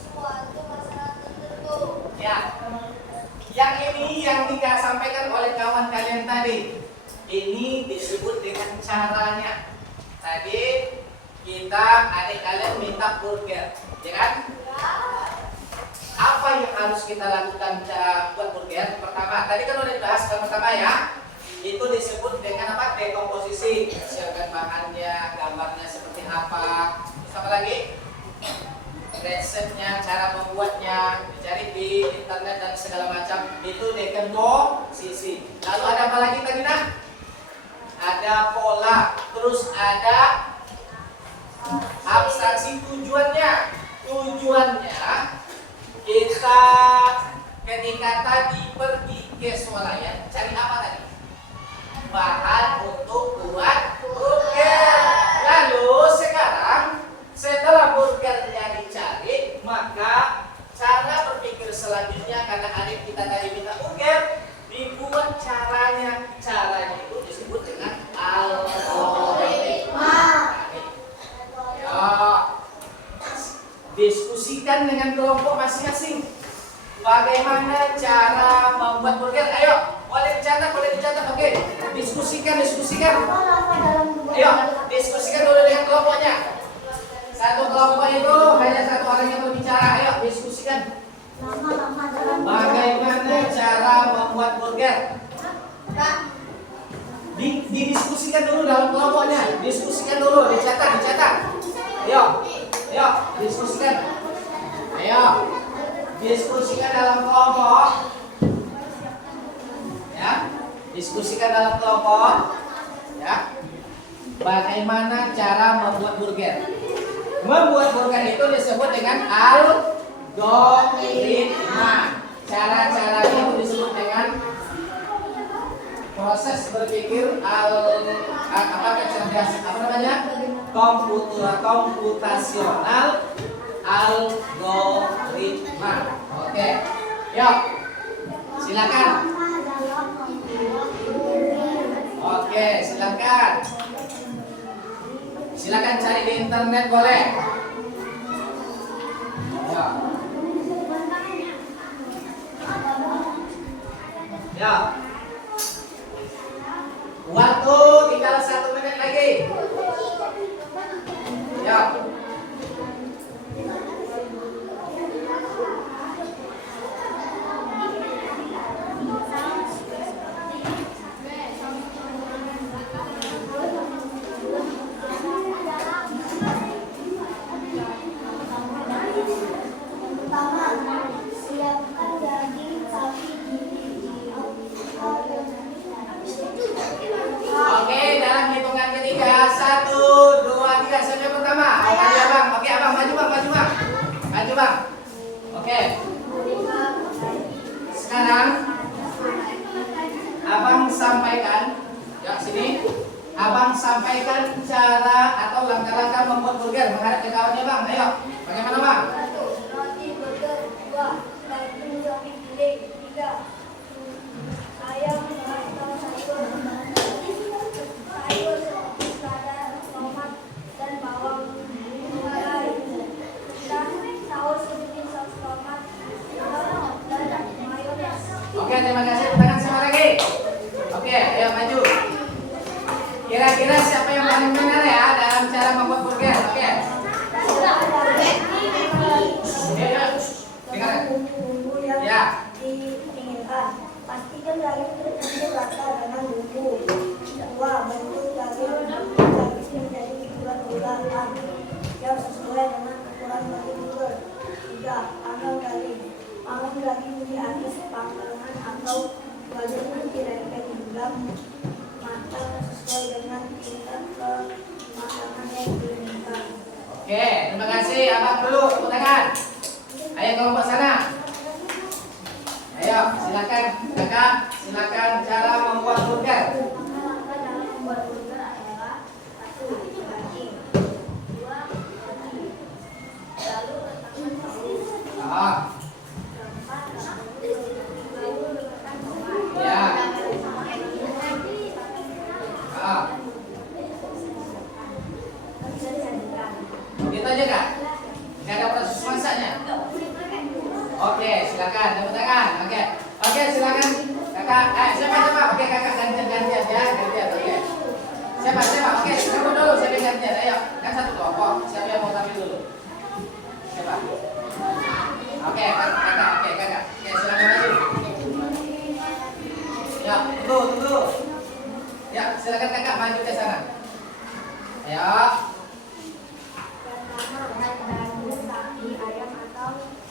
suatu masalah tertentu. ya. Yang ini yang disampaikan oleh kawan kalian tadi. Ini disebut dengan caranya. Tadi kita adik kalian minta burger, ya kan? Apa yang harus kita lakukan buat burger? Pertama, tadi kan udah dibahas yang pertama ya. Itu disebut dengan apa? Dekomposisi. Siapkan bahannya, gambarnya seperti apa. Terus apa lagi? Resepnya, cara membuatnya, dicari di internet dan segala macam. Itu dekomposisi. Lalu ada apa lagi tadi nak? Ada pola. Terus ada abstraksi tujuannya. Tujuannya kita ketika tadi pergi ke swalayan cari apa tadi? Bahan untuk buat burger. Lalu sekarang setelah burgernya dicari, maka cara berpikir selanjutnya karena adik kita tadi minta burger, dibuat caranya. Caranya itu disebut dengan algoritma. Ya, diskusikan dengan kelompok masing-masing. Bagaimana cara membuat burger? Ayo, boleh dicatat. Oke, diskusikan. Ayo, diskusikan dulu dengan kelompoknya. Satu kelompok itu hanya satu orang yang berbicara. Ayo, diskusikan. Bagaimana cara membuat burger? Didiskusikan dulu dalam kelompoknya. Diskusikan dulu, dicatat. Ayo, diskusikan. Ayo, diskusikan dalam kelompok. Ya, diskusikan dalam kelompok. Ya, bagaimana cara membuat burger? Membuat burger itu disebut dengan algoritma. Cara-cara itu disebut dengan proses berpikir komputasional algoritma. Oke, yuk silakan. Oke, silakan. Silakan cari di internet boleh. Ya. Ya. Waktu tinggal 1 menit lagi. Ya. Pertama, siapkan daging sapi Oke, dalam hitungan ketiga 1, 2, 3. Siapa yang pertama? Oh, maju abang. Oke, abang maju bang, maju bang, maju bang. Oke. Sekarang abang sampaikan. Ya sini. Abang sampaikan cara atau langkah-langkah membuat burger. Menghadap ke kawannya bang. Ayo. Bagaimana bang? 1. Roti burger. 2. Daging sapi giling. 3. Ayam atau sayur. Sayur seperti selada, tomat, dan bawang bombay. 4. Saus seperti saus tomat dan mayones. Oke, terima kasih. Tangan semua lagi. Oke, ayo maju. Kira-kira siapa yang paling benar ya dalam cara membuat burger? Oke. Dengar. Bumbu yang Ya. diinginkan. Pastikan daging tercampur rata dengan bumbu. 2. Bentuk daging menjadi bulat-bulatan yang sesuai dengan ukuran bagi burger. 3. Panggang daging. Panggang daging di atas panggangan atau bagian kira-kira hingga matang sesuai dengan tingkat kematangan yang diinginkan. Oke, terima kasih. Abang dulu tepuk tangan. Ayo kelompok sana. Ayo, silakan kakak. Silakan cara membuat burger. Langkah dalam membuat burger adalah 1. Daging. 2. Roti. Lalu letakkan saus. Ah, 4. Lalu letakkan tomat. ya. Ah, Bisa disajikan. gitu aja kak. Gak ada proses masaknya. Oke, silakan tepuk tangan. Oke, silakan kakak. Siapa? Oke, kakak gantian ya, gantian. Oke. Siapa? Oke, kamu dulu. Siapa yang gantian? Ayo, kan satu kelompok. Siapa yang mau tampil dulu? Siapa? Oke, kakak. Oke, silakan maju. Ya, tunggu. Ya, silakan kakak maju ke sana. Ayo. Pertama, daging sapi, ayam atau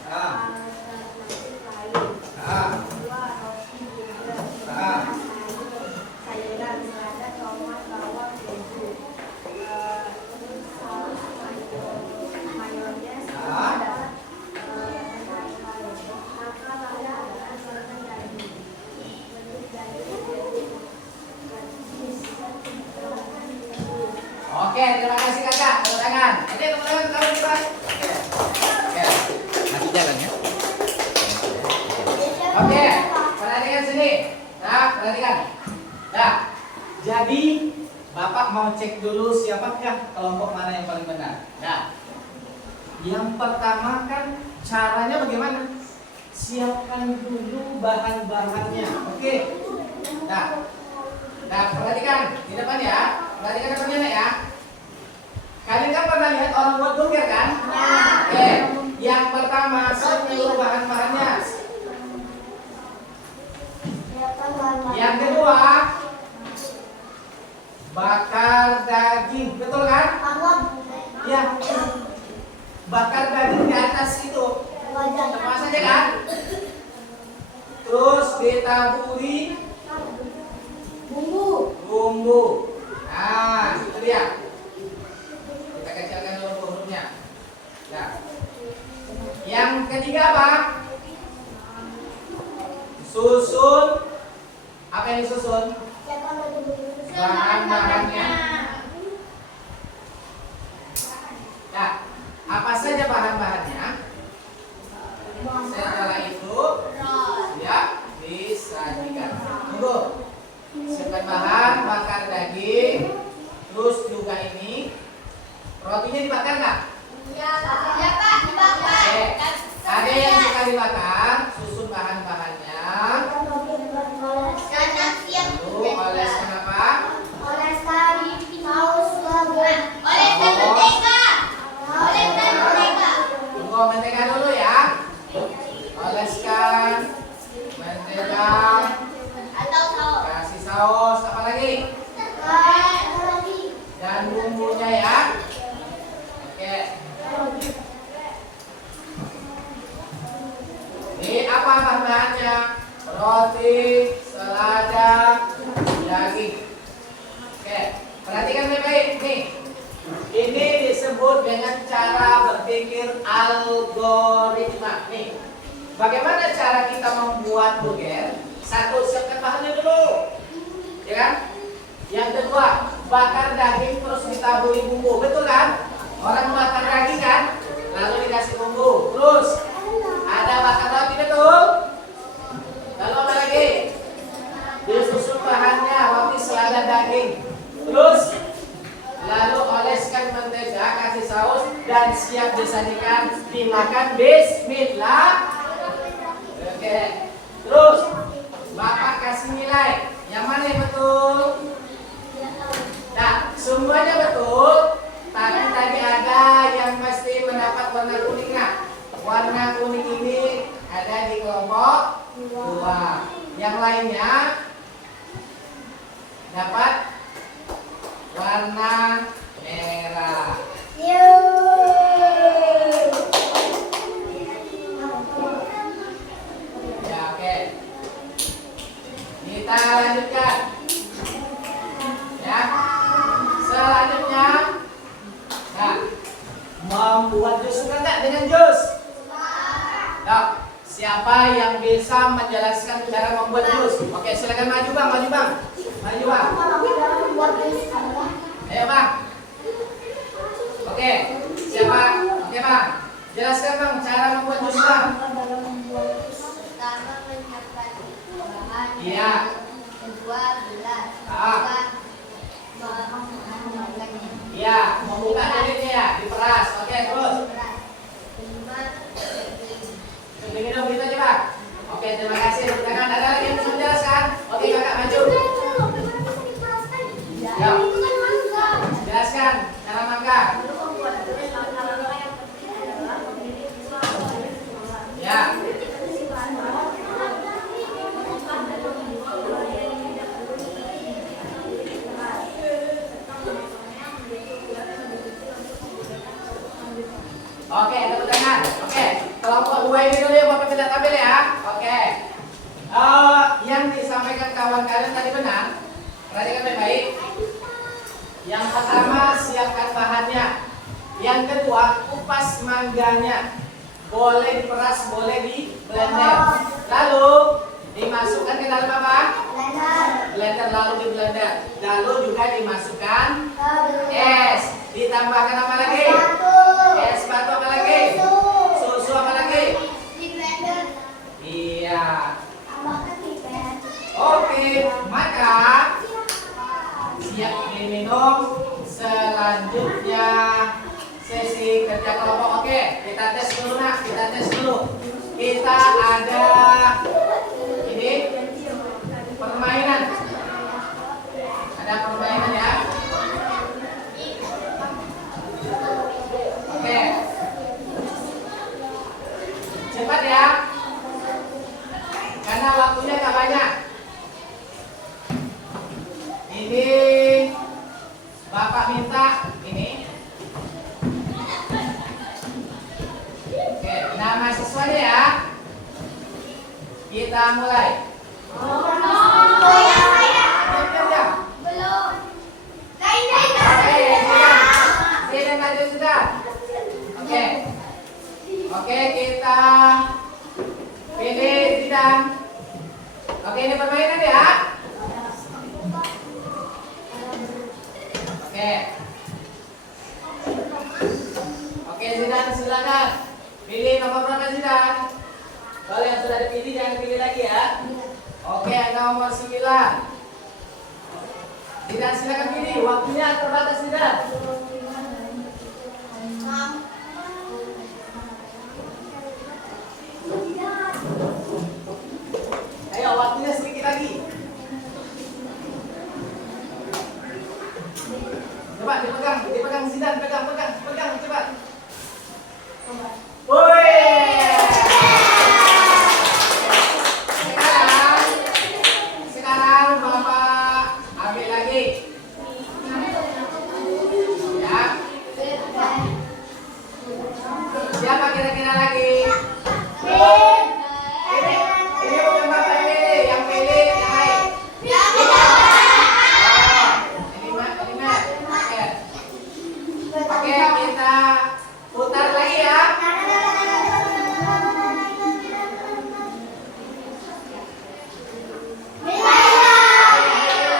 Ah. alternatif lain. Ah. 2. Roti burger. Ah. Sayuran, selada, tomat, bawang, keju. Terus saus mayones. Ah. Dan lain-lain. Maka lada adalah siapkan daging. Bentuk daging Oke, terima kasih kakak. Tepuk tangan. Oke, tepuk tangan kamu juga. Oke. Masih jalan ya? Oke, perhatikan sini. Nah, perhatikan. Nah, jadi Bapak mau cek dulu siapakah kelompok mana yang paling benar. Nah, yang pertama kan caranya bagaimana? Siapkan dulu bahan-bahannya. Oke. Nah, perhatikan di depan ya. Perhatikan depannya ya. Kalian kan pernah lihat orang buat burger kan? Oke. Yang pertama, seluruh bahan-bahannya. Yang kedua, bakar daging, betul kan? Ya. Bakar daging di atas itu. Sama saja kan? Terus ditaburi bumbu. Nah, itu dia. Kita kecilkan dulu hurufnya. ketiga apa? Susun. Apa yang disusun? Bahan-bahannya. Nah, apa saja bahan-bahannya? Setelah itu siap disajikan. Tunggu. Siapkan bahan, bakar daging. Terus juga ini rotinya dibakar nggak? Ya Pak, dibakar. Oke. Ada yang suka dibakar. Susun bahan-bahannya. Sangat siap. Lalu oleskan apa? Oleskan saus lagi. Oleskan mentega. Oleskan mentega. Tunggu mentega dulu ya. Oleskan mentega. Atau saus. Kasih saus. Apa lagi? Dan bumbunya ya. Oke. Ini apa bahan-bahannya? Roti, selada, daging. Oke, perhatikan baik-baik nih. Ini disebut dengan cara berpikir algoritma. Nih, bagaimana cara kita membuat burger? Satu, siapkan bahannya dulu, ya kan? Yang kedua, bakar daging terus ditaburi bumbu, betul kan? Orang bakar daging kan, lalu dikasih bumbu. Terus ada bakar roti, betul? Lalu apa lagi? Disusun bahannya, roti, selada, daging. Terus lalu oleskan mentega, kasih saus, dan siap disajikan, dimakan. Bismillah. Oke. Terus Bapak kasih nilai. Yang mana yang betul? Nah, semuanya betul. Tapi tadi ada yang pasti mendapat warna kuning. Nah, warna kuning ini ada di kelompok 2. Yang lainnya dapat warna merah. Ya, oke. Kita lanjutkan. Ya. Selanjutnya, nah, membuat jus suka nggak dengan jus? Nah, siapa yang bisa menjelaskan cara membuat jus? Oke, silakan maju bang, maju bang, maju bang. Ayo bang. Oke, siapa? Oke bang, jelaskan bang cara membuat jus bang. Pertama menyiapkan bahan. Iya. Kedua belas. Iya, membuka kulitnya ya, diperas. Oke, terus. Kelima Begini dong, gitu aja bang. Oke, terima kasih. Jangan ada lagi yang bisa menjelaskan. Oke, kakak maju. Ya. Jelaskan cara mangga. Ya. Oke, tepuk tangan. Oke, kelompok 2 ini dulu yang Bapak tidak tampil ya. Oke. Yang disampaikan kawan kalian tadi benar. Perhatikan baik-baik. Yang pertama, siapkan bahannya. Yang kedua, kupas mangganya. Boleh diperas, boleh di blender. Lalu dimasukkan ke dalam apa? Blender, lalu di blender. Lalu juga dimasukkan es. Ditambahkan apa lagi? Es batu apa lagi? Susu apa lagi? di blender. Iya. Oke, maka siap diminum. Selanjutnya sesi kerja kelompok. Oke, kita tes dulu nak, kita tes dulu. Kita ada ini permainan. Ada permainan ya. Oke. Cepat ya. Karena waktunya nggak banyak. Ini Bapak minta ini. Oke, nama siswanya ya. Kita mulai. Belum. Oke, sudah. Oke. Oke, kita pilih Zidan. Oke, ini permainan ya. Oke. Oke, Zidan silakan. Pilih nomor berapa Zidan? Kalau yang sudah dipilih jangan pilih lagi ya. Oke, nomor 9. Zidan silakan pilih. Waktunya terbatas Zidan. Ayo, waktunya sedikit lagi. Coba dipegang Zidan, pegang, cepat. Woi. Sekarang Bapak ambil lagi. Ya. Siapa kira-kira lagi? Ini bukan Bapak yang pilih yang lain. Oke, kita putar lagi ya.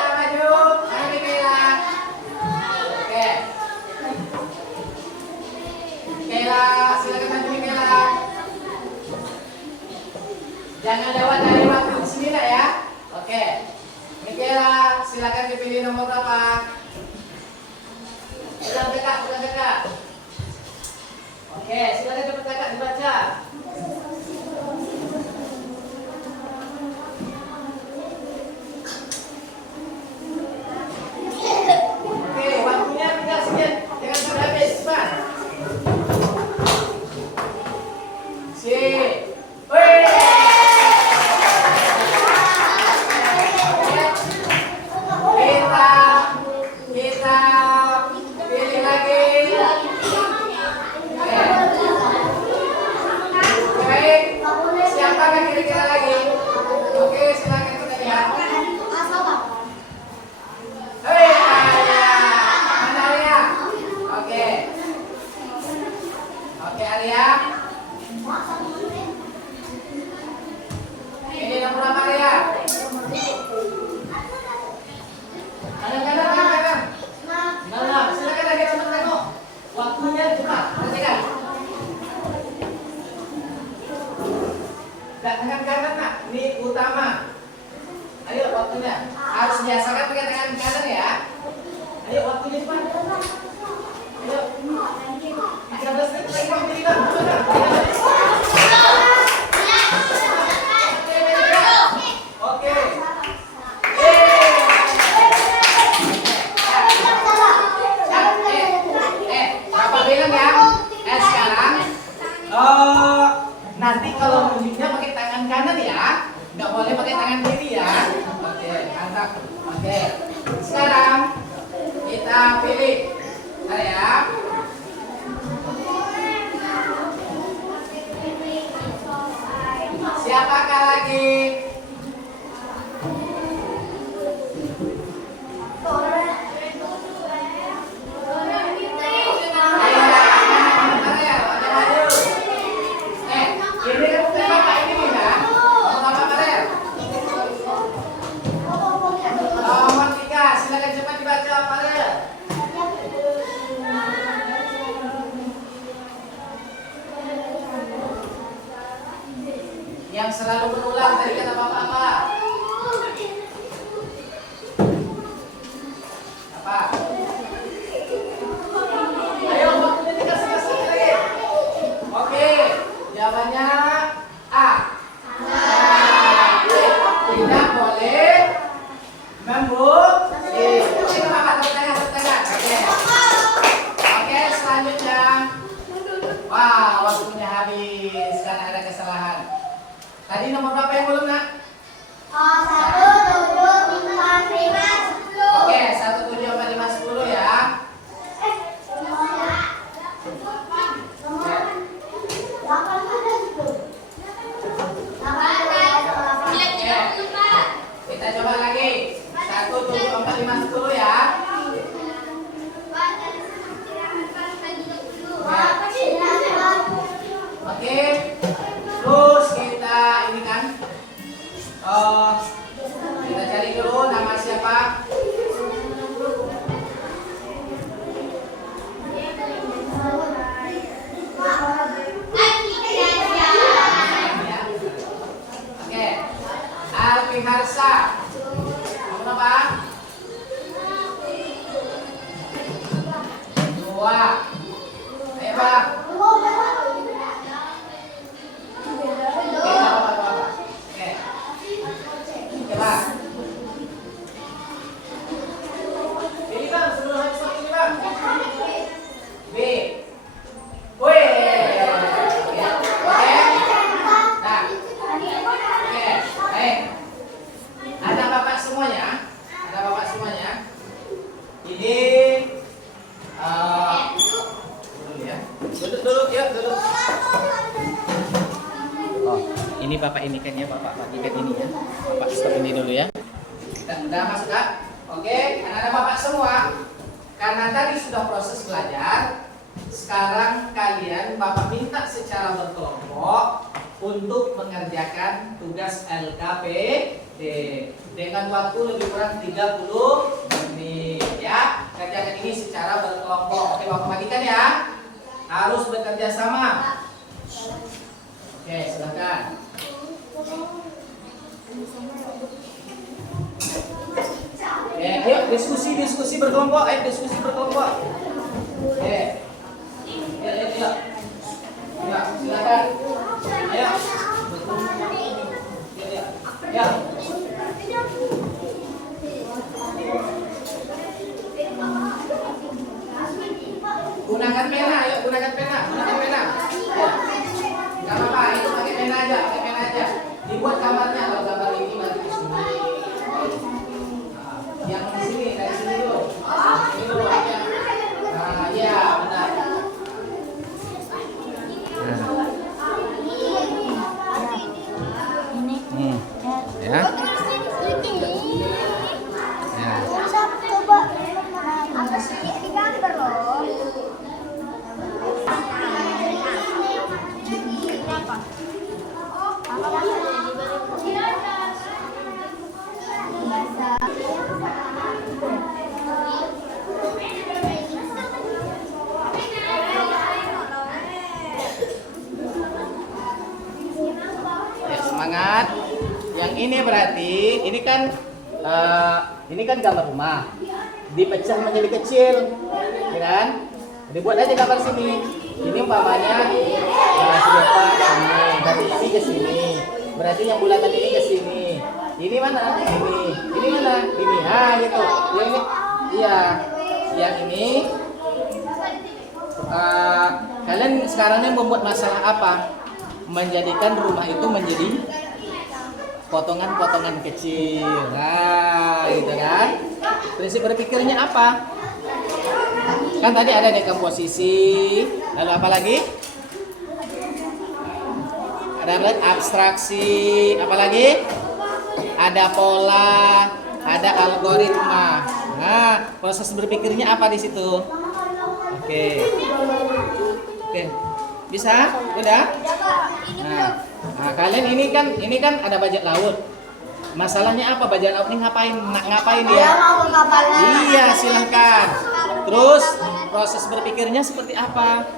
Maju, ayo Kela. Oke. Kela, silakan maju Kela. Jangan lewat dari waktu di sini nak ya. Oke. Michaela, silakan dipilih nomor berapa? Pegang dekat. Oke, silakan diperdekat dibaca. Oke, waktunya tinggal sedikit. Jangan sampai habis, cepat. Wih. Kita pilih lagi. Baik, siapa yang kira-kira lagi? Oke, silakan kita lihat. Hei, Arya. Mana Arya? Oke. Oke, Arya. Ini nomor apa Arya? Kanan. Nah, silakan lagi teman-teman. Waktunya cepat, perhatikan. Gak tangan kanan nak, ini utama. Ayo waktunya, harus biasakan pakai tangan kanan ya. Ayo waktunya cepat. Ayo. 13 menit lagi kamu berikan. Oke. Bapak bilang ya, sekarang nanti kalau musiknya pakai tangan kanan ya, nggak boleh pakai tangan kiri ya. Oke, mantap. Oke, sekarang kita pilih, bentar ya. Siapakah lagi? Yang selalu berulang tadi kata Bapak apa? Apa? Ayo waktunya dikasih lagi. Oke, jawabannya A. Tidak boleh membuk. Ini Bapak tepuk tangan. Oke, selanjutnya. Wah, waktunya habis karena ada kesalahan. Tadi nomor berapa yang belum nak? 1, 7, 4, 5, 10. Oke, 1, 7, 4, 5, 10 ya. Kita coba lagi. 1, 7, 4, 5, 10 ya. Oke, Tionghoa. Ayo Pak. Oke, apa. Oke. Oke Pak. Ini Bang, sebelum habis waktu ini Bang. B. Wih. Oke. Nah. Oke, baik. Ada Bapak semuanya? Ada Bapak semuanya? Ini dulu ya. Duduk dulu, yuk duduk. Oh, ini Bapak ini kan ya, Bapak bagikan ini ya. Bapak stop ini dulu ya. Udah masuk Kak? Oke, anak-anak Bapak semua. Karena tadi sudah proses belajar, sekarang kalian Bapak minta secara berkelompok untuk mengerjakan tugas LKPD dengan waktu lebih kurang 30 menit ya. Kerjakan ini secara berkelompok. Oke, Bapak bagikan ya. Harus bekerja sama. Oke, silakan. Oke, ayo diskusi berkelompok. Ayo diskusi berkelompok. Oke. Ya, silakan. Ayo. Ya. Gunakan pena, ayo gunakan pena. Ya. Gak apa-apa, itu pakai pena aja. Dibuat gambarnya, kalau gambar ini nanti di sini. Yang di sini, dari sini dulu. Ini dulu aja. Nah, iya, benar. Ya. Semangat. Yang ini berarti ini kan gambar rumah dipecah menjadi kecil, ya kan? Dibuat aja gambar sini. Ini umpamanya sedepak sini, dari ini ke sini. Berarti yang bulatan ini ke sini. Ini mana? Ini mana? Ini. Ah gitu. Yang ini, iya. Yang ini kalian sekarang ini membuat masalah apa? Menjadikan rumah itu menjadi potongan-potongan kecil. Nah, gitu kan? Prinsip berpikirnya apa? Kan tadi ada dekomposisi, lalu apa lagi? Ada abstraksi, apa lagi? Ada pola, ada algoritma. Nah, proses berpikirnya apa di situ? Oke. Bisa? Udah? Nah, kalian ini kan ada bajak laut. Masalahnya apa? Bajak laut ini ngapain dia? Iya, silahkan. Terus proses berpikirnya seperti apa?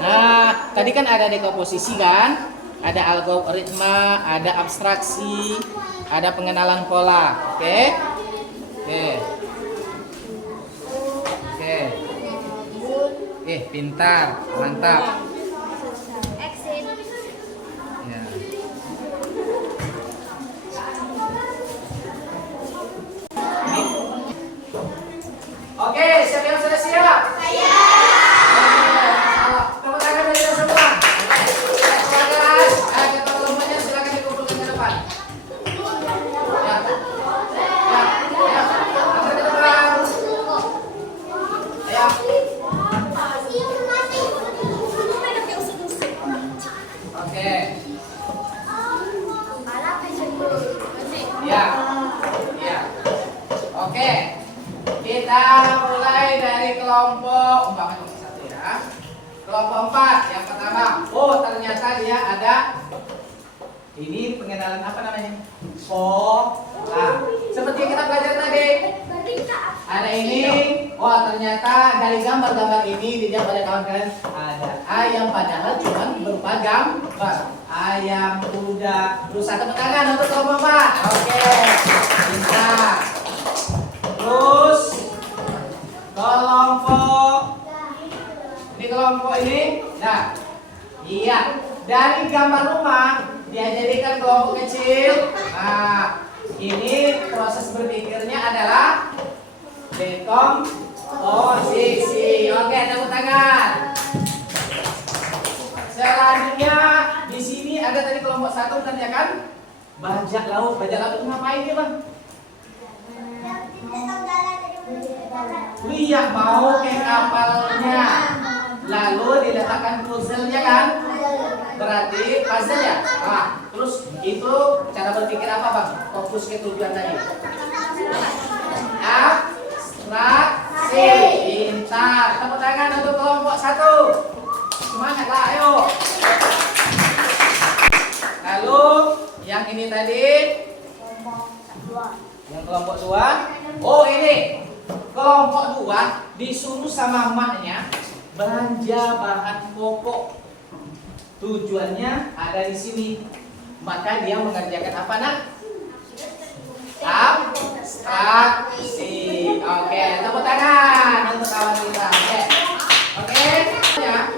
Nah, tadi kan ada dekomposisi kan? Ada algoritma, ada abstraksi, ada pengenalan pola. Oke? Pintar, mantap. Ya. Oke, siapa yang sudah siap? Saya. Tepuk tangan dari semua. Silakan, ketua kelompoknya silakan dikumpulkan ke depan. Ya. Antar ke depan. Ayo. Oke. Ya. Oke. Kita mulai dari kelompok umpamanya kelompok 1 ya. Kelompok 4 yang pertama. Oh, ternyata dia ada ini pengenalan apa namanya? Pola. Seperti yang kita belajar tadi. Ada ini. Wah, ternyata dari gambar-gambar ini dijawab oleh kawan-kawan ada ayam padahal cuma berupa gambar. Ayam, kuda, rusa. Tepuk tangan untuk kelompok 4. Oke. Pintar. Terus kelompok ini. Nah, iya. Dari gambar rumah dia jadikan kelompok kecil. Nah, ini proses berpikirnya adalah dekomposisi. Oke, tepuk tangan. Selanjutnya di sini ada tadi kelompok 1 mengerjakan bajak laut. Bajak laut itu ngapain dia, Bang? Iya, mau ke kapalnya. Lalu diletakkan puzzle-nya kan? Berarti puzzle ya? Nah, terus itu cara berpikir apa, Bang? Fokus ke tujuan tadi. Abstraksi. Pintar. Tepuk tangan untuk kelompok 1. Semangat lah, ayo. Lalu yang ini tadi yang kelompok 2. Oh, ini kelompok 2 disuruh sama emaknya belanja bahan pokok. Tujuannya ada di sini. Maka dia mengerjakan apa, Nak? Abstraksi. Oke, tepuk tangan untuk kawan kita. Oke. Ya.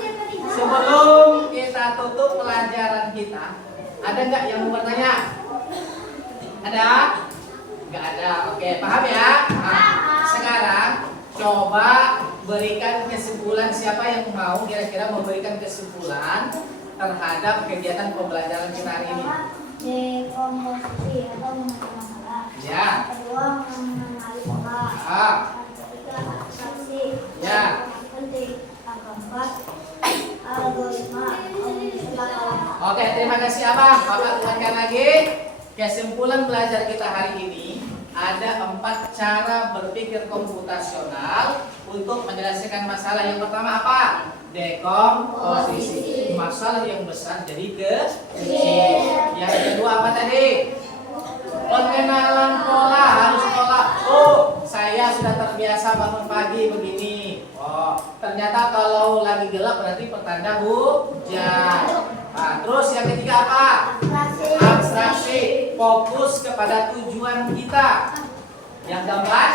Sebelum kita tutup pelajaran kita, ada nggak yang mau bertanya? Ada? Nggak ada. Oke, paham ya? Nah, sekarang coba berikan kesimpulan. Siapa yang mau kira-kira memberikan kesimpulan terhadap kegiatan pembelajaran kita hari ini? Dekomposisi atau mengenali masalah. Ya. Kedua, mengenali pola. Ketiga, abstraksi. Ya. Penting. Keempat, algoritma atau mengenali. Oke, terima kasih Abang. Bapak ulangan lagi. Kesimpulan belajar kita hari ini ada 4 cara berpikir komputasional untuk menyelesaikan masalah. Yang pertama apa? Dekomposisi. Masalah yang besar jadi kecil. Yang kedua apa tadi? Pengenalan pola. Harus pola. Oh, saya sudah terbiasa bangun pagi begini. Oh, ternyata kalau lagi gelap berarti pertanda hujan. Nah, terus yang ketiga apa? Abstraksi. Fokus kepada tujuan kita. Yang keempat,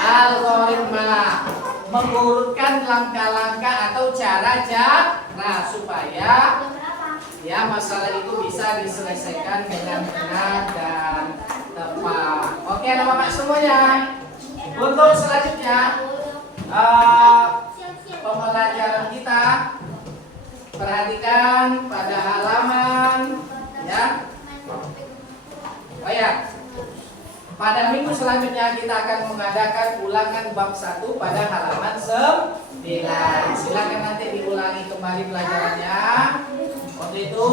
algoritma. Mengurutkan langkah-langkah atau cara supaya ya masalah itu bisa diselesaikan dengan benar dan tepat. Oke, anak-anak semuanya. Untuk selanjutnya pembelajaran kita, perhatikan pada halaman ya. Oh ya. Pada minggu selanjutnya kita akan mengadakan ulangan bab 1 pada halaman 9. Silakan nanti diulangi kembali pelajarannya. Waktu itu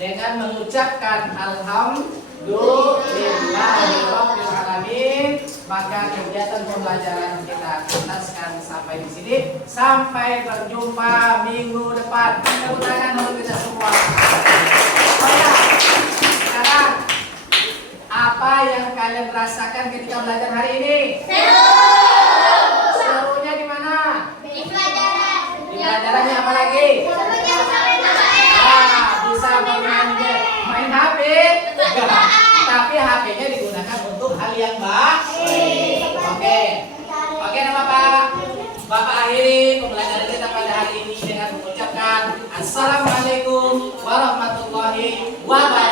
dengan mengucapkan alhamdulillahirabbil alamin, maka kegiatan pembelajaran kita tuntaskan sampai di sini. Sampai berjumpa minggu depan. Tepuk tangan untuk kita semua. Oh ya, sekarang apa yang kalian rasakan ketika belajar hari ini? Serunya di mana? Di pelajaran. Di pelajarannya apa lagi? Bisa bermain game, main HP. Tapi HP-nya digunakan untuk hal yang baik. Oke, Bapak akhiri pembelajaran kita pada hari ini dengan mengucapkan Assalamualaikum warahmatullahi wabarakatuh.